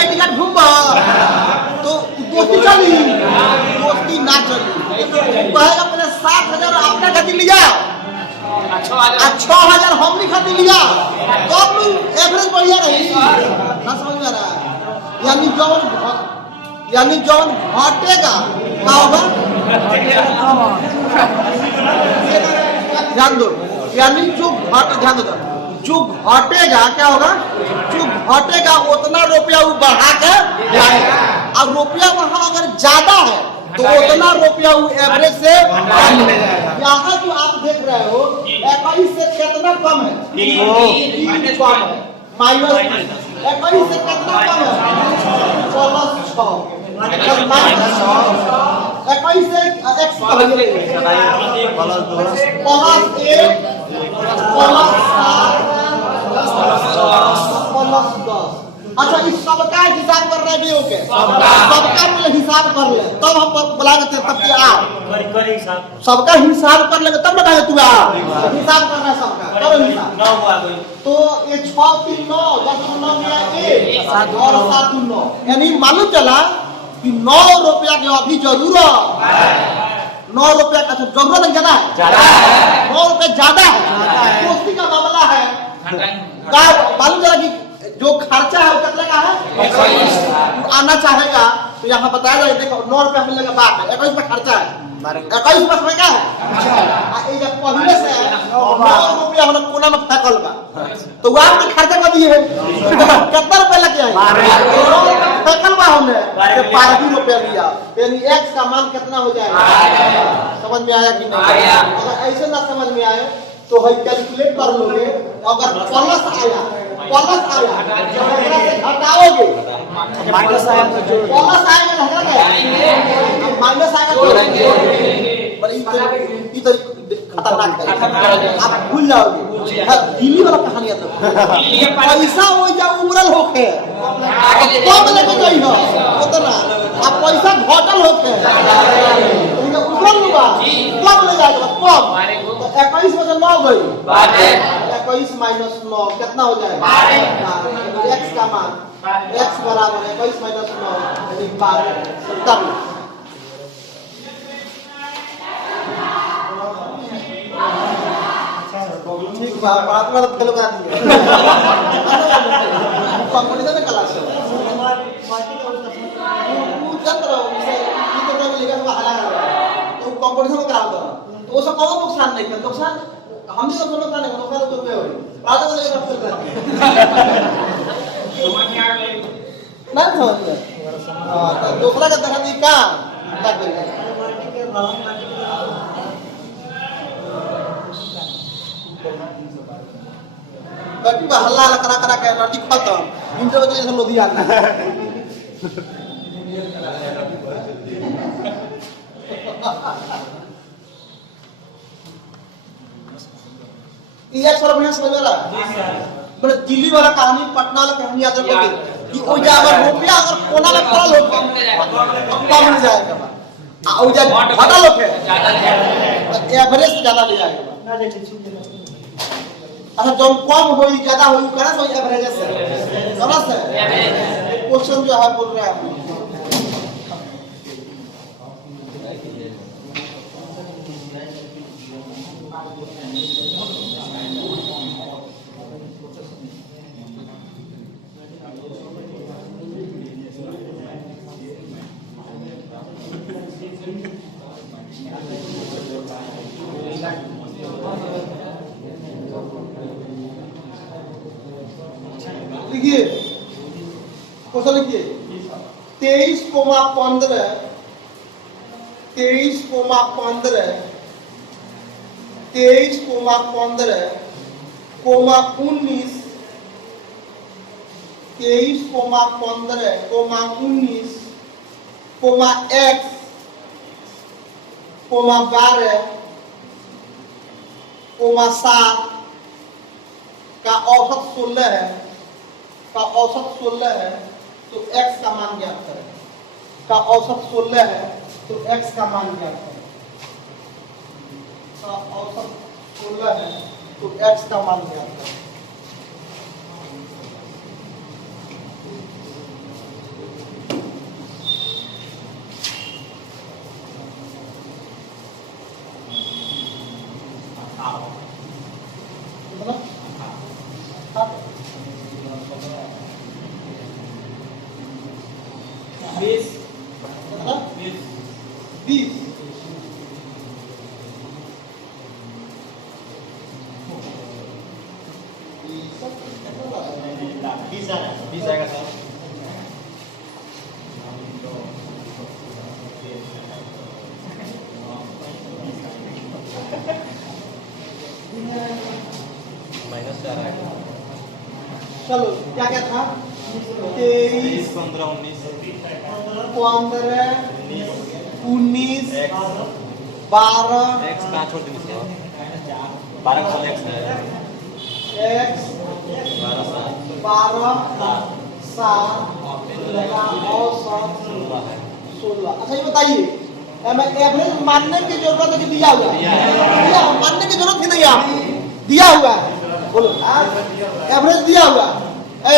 टिकट घूमब, तो दोस्ती चली, दोस्ती ना चली। कहेगा पहले 7 हजार अपना खाती लिया, 6 हजार हमनी खाती लिया, तब एवरेज बढ़िया रही, ना समझ में आ रहा है। यानी जौन घटेगा क्या होगा, ध्यान दो, यानी ध्यान दो, जो घटेगा क्या होगा, जो घटेगा उतना रुपया वो बढ़ा के लाएगा, और रुपया वहां अगर ज्यादा है तो उतना रुपया वो एवरेज से कम है। यहाँ जो आप देख रहे हो 21 से कितना कम है, 3 कम है, माइनस 21 से कितना कम है, +6, 21 से x +10। अच्छा इस सबका हिसाब कर रहे हैं, ओके सबका हिसाब कर ले, तब हम बुलाएंगे तब कि आ सबका हिसाब कर लेंगे तब बताएंगे तू आ हिसाब करना है सबका, करो हिसाब। तो ये 6 3 9 10 9 1 और 7 9, यानी मालूम चला कि 9 रुपया के अभी जरूरत, 9 रुपया का जरूरत नहीं ज्यादा है, 9 रुपया ज्यादा है, दोस्ती का मामला है। मालूम चला कि जो खर्चा है वो कितना का है, आना चाहेगा तो यहाँ बताया जाए, देखो 9 रुपया मिलने का बात है, 21 में खर्चा है, 21 में क्या है ये जब पहले से 9 रुपया हमने कोना में फेंकल बा तो वो आपने खर्चा कर दिए कितना रुपया लगे आए फेंकल बा हमने 12 रुपया लिया यानी x का मान कितना हो जाएगा समझ में आया कि नहीं अगर ऐसे ना समझ में आए तो हम कैलकुलेट कर लोगे अगर प्लस आया हटाओगे माइनस आया तो जोड़ प्लस आएगा ना हटा क्या माइनस आएगा तो पर इधर खतरनाक है आप भूल जाओगे दिल्ली वाला कहानी है पैसा हो जा उमरल होके कम लेके गई हो उतना आप पैसा घटल होके उमरल हुआ कम ले जाएगा कम 21 में 9 गई 21 माइनस 9 कितना हो जाएगा x का मान x बराबर 21 माइनस 9 यानी 12 तब ठीक बा बात में फेल करा दिए कंपटीशन में क्लास है वो चंद्र से की तो में लिखा हुआ हला तो कंपटीशन में करा दो तो उसका कोई नुकसान नहीं है नुकसान हमने तो नुकसान नहीं नुकसान तो पे हो रात को लेकर फेल कर दिए ना समझ में हां तो दूसरा का देखा दी का कटी बा हल्ला करा के एनर्जी खत्म इंटर वजह से लुधियाना ये सर बढ़िया समझ वाला बड़े दिल्ली वाला कहानी पटना वाला कहानी याद रखोगे कि ओ जा अगर रुपया अगर कोना में पड़ा लोग कम मिल जाएगा आ ओ जा घटा लोग है एवरेज से ज्यादा ले जाएगा अच्छा जब कम होई ज्यादा होई करा सो एवरेज से समझ से क्वेश्चन जो है बोल रहे हैं लिखिए क्वेश्चन लिखिए 23,15 23,15 23,15 19 x 12 7 का औसत 16 है का औसत 16 है तो x का मान ज्ञात करें का औसत 16 है तो x का मान ज्ञात करें का औसत 16 है तो x का मान ज्ञात करें चलो क्या क्या था 23 15 19 12 x ना छोड़ दीजिए 12 का x है x 12 7 का औसत 16 अच्छा ये बताइए हमें एवरेज मानने की जरूरत है कि दिया हुआ है मानने की जरूरत ही नहीं है आपको दिया हुआ है बोलो एवरेज दिया हुआ है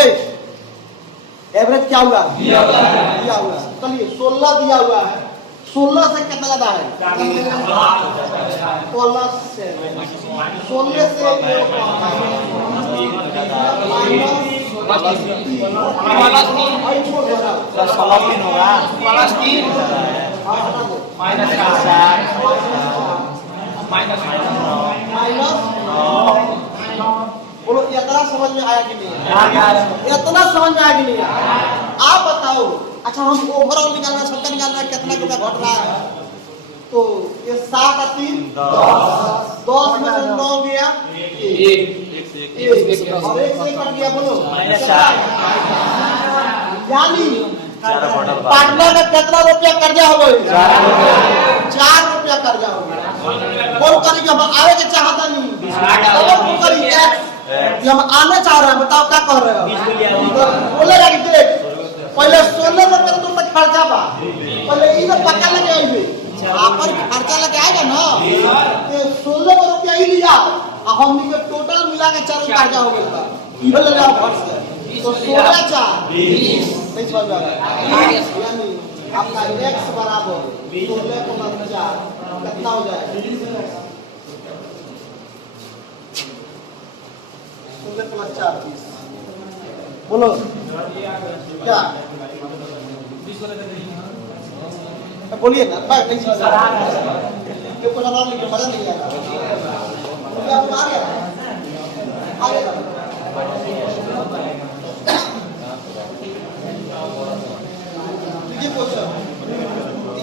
एवरेज क्या हुआ दिया हुआ है चलिए 16 दिया हुआ है 16 से कितना ज्यादा है 16 से 16 से होगा हाँ हटा दो माइनस माइनस बोलो इतना समझ में आया कि नहीं इतना समझ में आया कि नहीं आप बताओ। अच्छा हम ओवरऑल निकालना सबका निकालना है कितना रुपया घट रहा है तो ये 7 और 3 10 में से 9 गया और 1 से कट गया बोलो यानी पार्टनर में कितना रुपया कर्जा हो गई 4 रुपया कर्जा हो गया। कौन करेगी हम आगे के चाहता नहीं और कौन करेगी कि हम आने चाह रहे हैं बताओ क्या कह रहे हो बोलेगा कि देख पहले 16 रुपया तुम तक खर्चा बा पहले ई तो पक्का लगे आइबे आपन खर्चा लगे आएगा ना तो 16 रुपया ही लिया और हमनी के टोटल मिला के 4 खर्चा हो गया बा इहो ले जाओ घर से तो 16 4 20 नहीं समझ में आ रहा यानी आपका x बराबर 16 को 4 कितना हो जाएगा 16 + 4 20 बोलो क्या बोलिए ना बैठ नहीं समझ ये कुछ और लिखे मजा नहीं आया क्या आ गया ये क्वेश्चन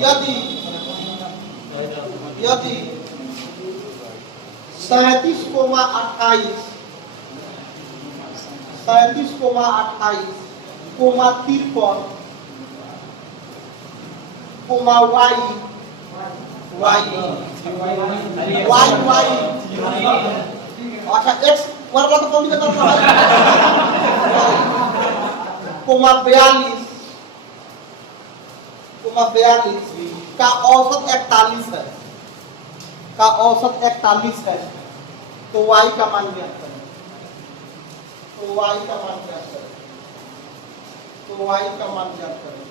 यदि 37,28 y अच्छा x वर्ग तो कौन निकल रहा है कोमा 42 का औसत 41 है तो y का मान ज्ञात करें तो y का मान ज्ञात करें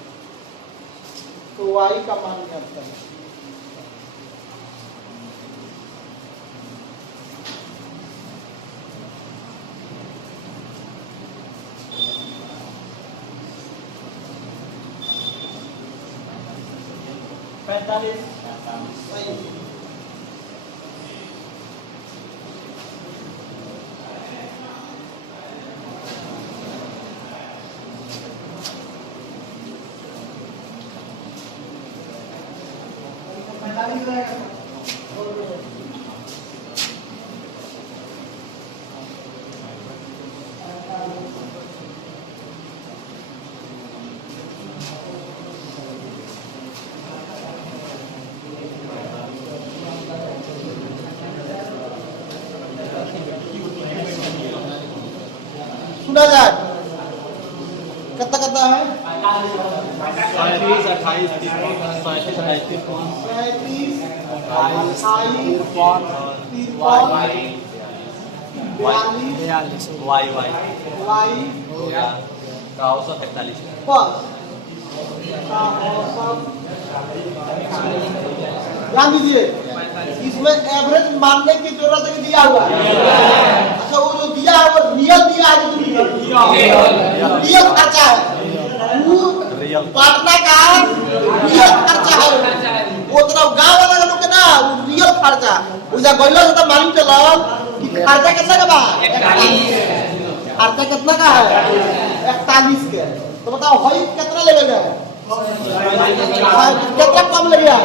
सुना जाए कितना है 42 ध्यान दीजिए इसमें एवरेज मानने की जरूरत है कि दिया हुआ है अच्छा वो जो दिया है वो रियल दिया है रियल खर्चा है पाटना का रियल खर्चा है वो तरफ गांव वाला लोग के ना रियल खर्चा उजा गइलो तो मालूम चलो कि खर्चा कितना का बा 41 खर्चा कितना का है 41 के तो बताओ हई कितना लेगा कितना कम लगेगा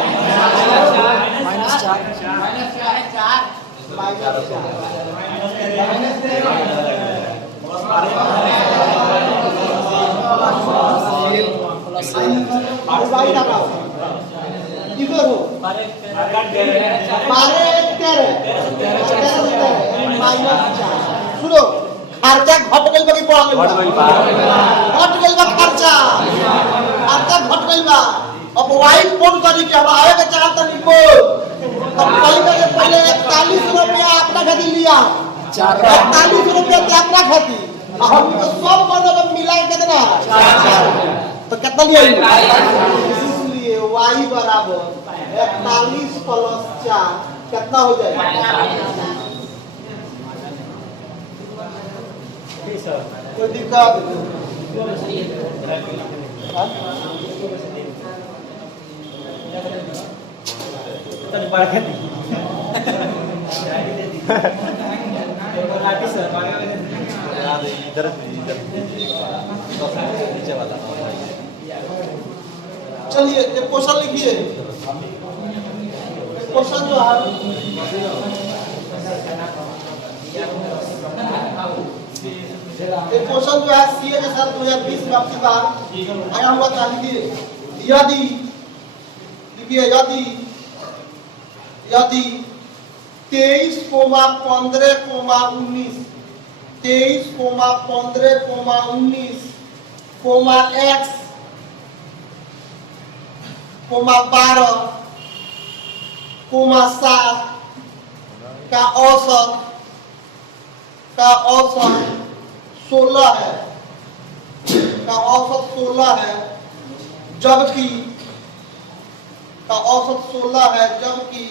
-4 इधर हो सुनो खर्चा घट गइल बा कि बढ़ गइल बा घट गइल बा खर्चा घट गइल बा अब वाइल फोन करी कि हम आवे के चाहत नहीं को तब पहले 41 रुपया अपना खातिर लिया 41 रुपया अपना खातिर हम तो सब मतलब मिला के कितना तो कितना लिया इसलिए y बराबर 41 + 4 कितना हो जाएगा कोई दिक्कत पढ़ के दी इधर नीचे वाला चलिए एक क्वेश्चन लिखिए। क्वेश्चन जो है एक क्वेश्चन जो है सीए के साथ 2020 में आपकी बार आया हुआ था। लिखिए यदि लिखिए यदि 23,15,19 23,15,19 x 12,7 का औसत 16 है का औसत 16 है जबकि का औसत 16 है जबकि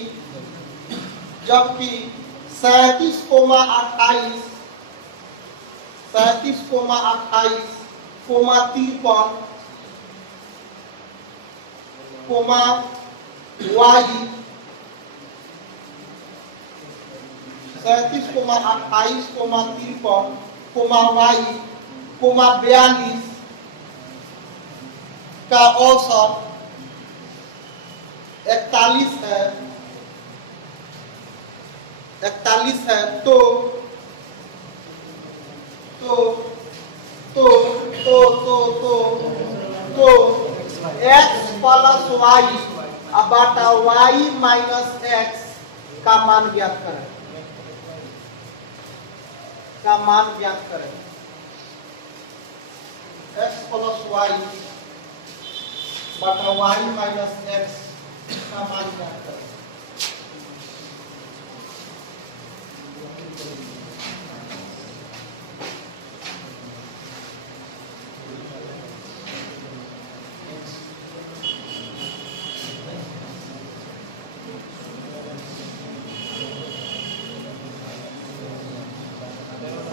37,28 42 का औसत 41 है तो x प्लस y बटा y माइनस x का मान ज्ञात करें x प्लस y बटा y माइनस x का मान ज्ञात करें।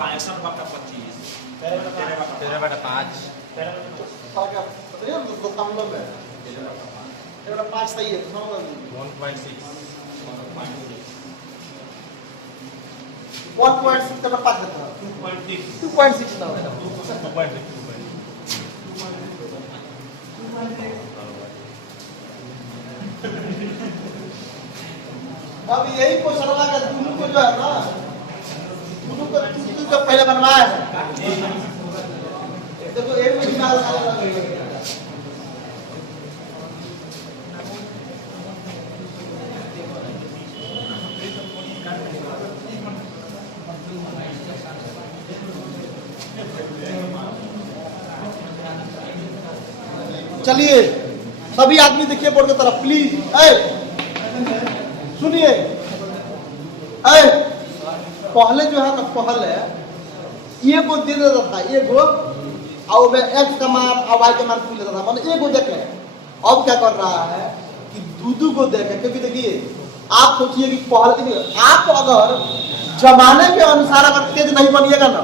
एक्शन बटा 25 13 बटा 5 पाँच सही है 1.6 1.6 का 5 देता है 2.6 ना होगा। अब यही क्वेश्चन का दोनों को जो है ना दोनों को जो पहले बनवाया है देखो एक में निकाल चलिए सभी आदमी देखिए बोर्ड की तरफ प्लीज। सुनिए पहले जो है ना पहले ये को दे देता था ये को और मैं x का मान और y का मान पूछ लेता था मतलब एक को देख ले। अब क्या कर रहा है कि दूधू को देखे क्योंकि देखिए आप सोचिए कि पहले आप अगर जमाने के अनुसार अगर तेज नहीं बनिएगा ना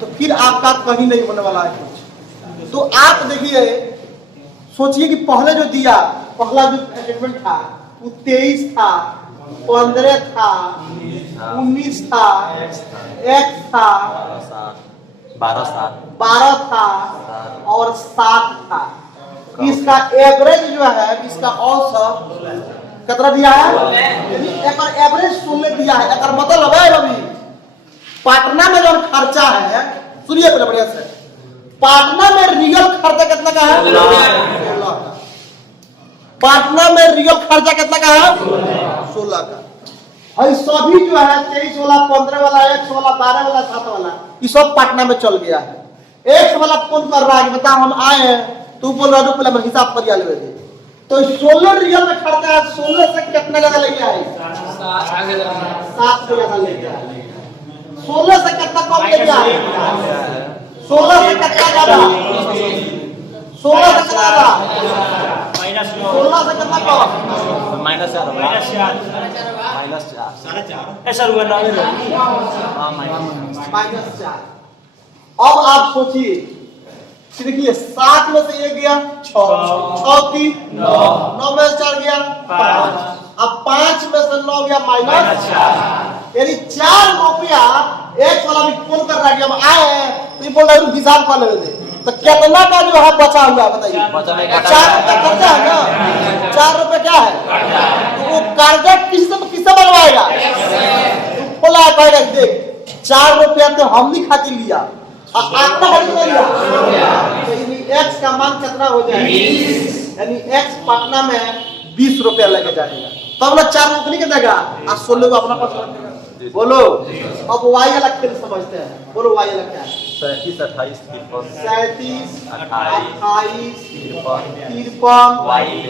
तो फिर आपका कहीं नहीं होने वाला है कुछ। तो आप देखिए सोचिए कि पहले जो दिया पहला जो स्टेटमेंट था वो 23 था 15 था 19 था x था 12 था और 7 था। इसका एवरेज जो है इसका औसत कितना दिया है एवरेज 16 दिया है। एक मतलब है अभी पटना में जो खर्चा है सुनिए पहले बढ़िया से पटना में रियल खर्चा कितना का है पटना में रियल खर्चा कितना का है 16 का। और सभी जो है 23 वाला 15 वाला x वाला 12 वाला 7 वाला ये सब पटना में चल गया है। x वाला कौन कर रहा है बता हम आए हैं तू बोल रहा है पहले हम हिसाब कर लिया तो 16 रियल में खर्चा है 16 से कितना ज्यादा लेके आए 7 से ज्यादा लेके आए 16 से कितना कम लेके आए 16 से कितना ज्यादा 16 से कितना ज्यादा माइनस 16 से कितना कम माइनस 4 ऐसा हुआ ना -4। अब आप सोचिए देखिए 7 में से 1 गया 6 6 3 9 में से 4 गया 5 अब 5 में से 9 गया माइनस 4, यानी 4 रुपया एक वाला भी फोन कर रहा है कि हम आए हैं, तो ये बोल रहा है हिसाब कर ले दे, तो कितना का जो है बचा हुआ है बताइए? 4 रुपया खर्चा है ना, 4 रुपया क्या है? तो वो कर्जा किससे बनवाएगा? तो बोला कहेगा देख 4 रुपया तो हमने खातिर लिया, आपका खातिर लिया, तो एक्स का मान कितना हो जाएगा? यानी एक्स पटना में 20 रुपया लेके जाएगा, तब ना 4 रुपये के देगा और 16 को अपना पास रखेगा। बोलो अब वाई वाला खेल समझते हैं, बोलो वाई वाला क्या है? 37, 28, 37, 28, 53, 42,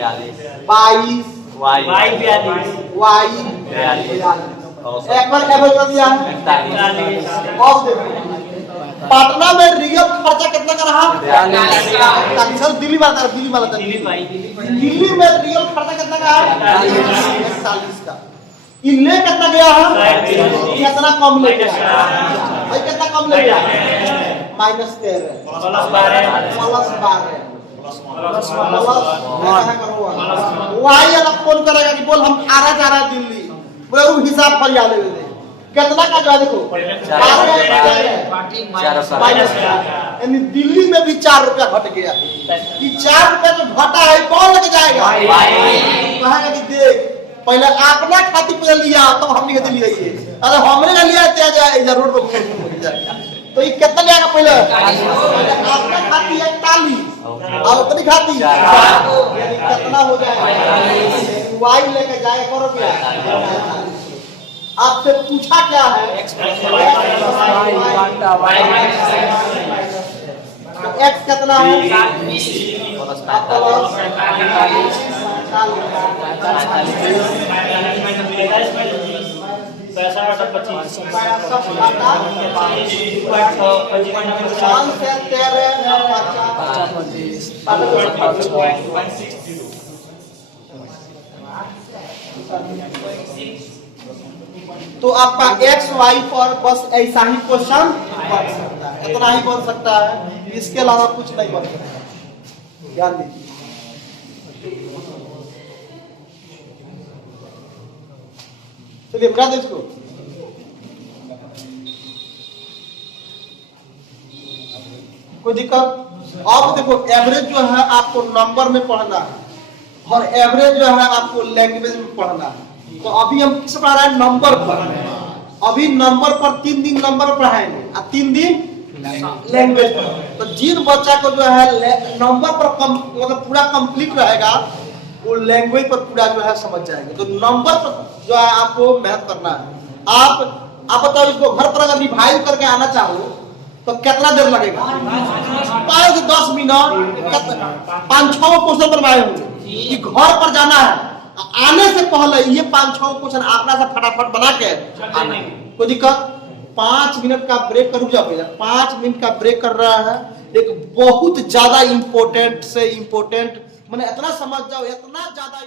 22, वाई वाई 42, एक बार एवरेज कर दिया है। अब देखो पटना में रियल खर्चा कितना का रहा? 43। दिल्ली वाला दिल्ली में रियल खर्चा कितना का है? 41 का। इनले कितना गया है? कितना कम ले गया भाई? कितना कम ले गया? -13 वाई अलग फोन करेगा कि बोल हम आ रहा है दिल्ली, बोले वो हिसाब पर या ले कितना का जो है देखो यानी दिल्ली में भी 4 रुपया घट गया। कि 4 रुपया जो घटा है कौन लेके जाएगा? कहेगा कि देख पहले अपना खाती पे लिया तो हमने के लिए ये, अरे हमने का लिया ते जाए इधर रोड पे घूम जाएगा, तो ये कितना लेगा? पहले अपना खाती 41 और उतनी खाती यानी कितना हो जाएगा? वाई लेके जाए करो क्या? आपसे पूछा क्या है? एक्स कितना है? तो आपका एक्स वाई पर बस ऐसा ही क्वेश्चन बन सकता है, इतना ही बन सकता है, इसके अलावा कुछ नहीं बन सकता। ध्यान दीजिए। चलिए बता दो इसको। कोई दिक्कत? अब देखो एवरेज जो है आपको नंबर में पढ़ना है और एवरेज जो है आपको लैंग्वेज में पढ़ना है। तो अभी हम किस पढ़ा रहे हैं? नंबर पर। अभी नंबर पर 3 दिन नंबर पढ़ाएंगे और 3 दिन लैंग्वेज पर। तो जिन बच्चा को जो है नंबर पर मतलब पूरा कंप्लीट रहेगा वो लैंग्वेज पर पूरा जो है समझ जाएंगे। तो नंबर पर जो है आपको मेहनत करना है। आप बताओ इसको घर पर अगर रिवाइज करके आना चाहो तो कितना देर लगेगा? 5 से 10 मिनट 5-6 क्वेश्चन बनवाए होंगे कि घर पर जाना है, आने से पहले ये 5-6 क्वेश्चन अपना से फटाफट बना के आना। कोई दिक्कत? 5 मिनट का ब्रेक कर जाओ। 5 मिनट का ब्रेक कर रहा है। एक बहुत ज्यादा इंपॉर्टेंट से इंपॉर्टेंट मैंने इतना समझ जाओ, इतना ज्यादा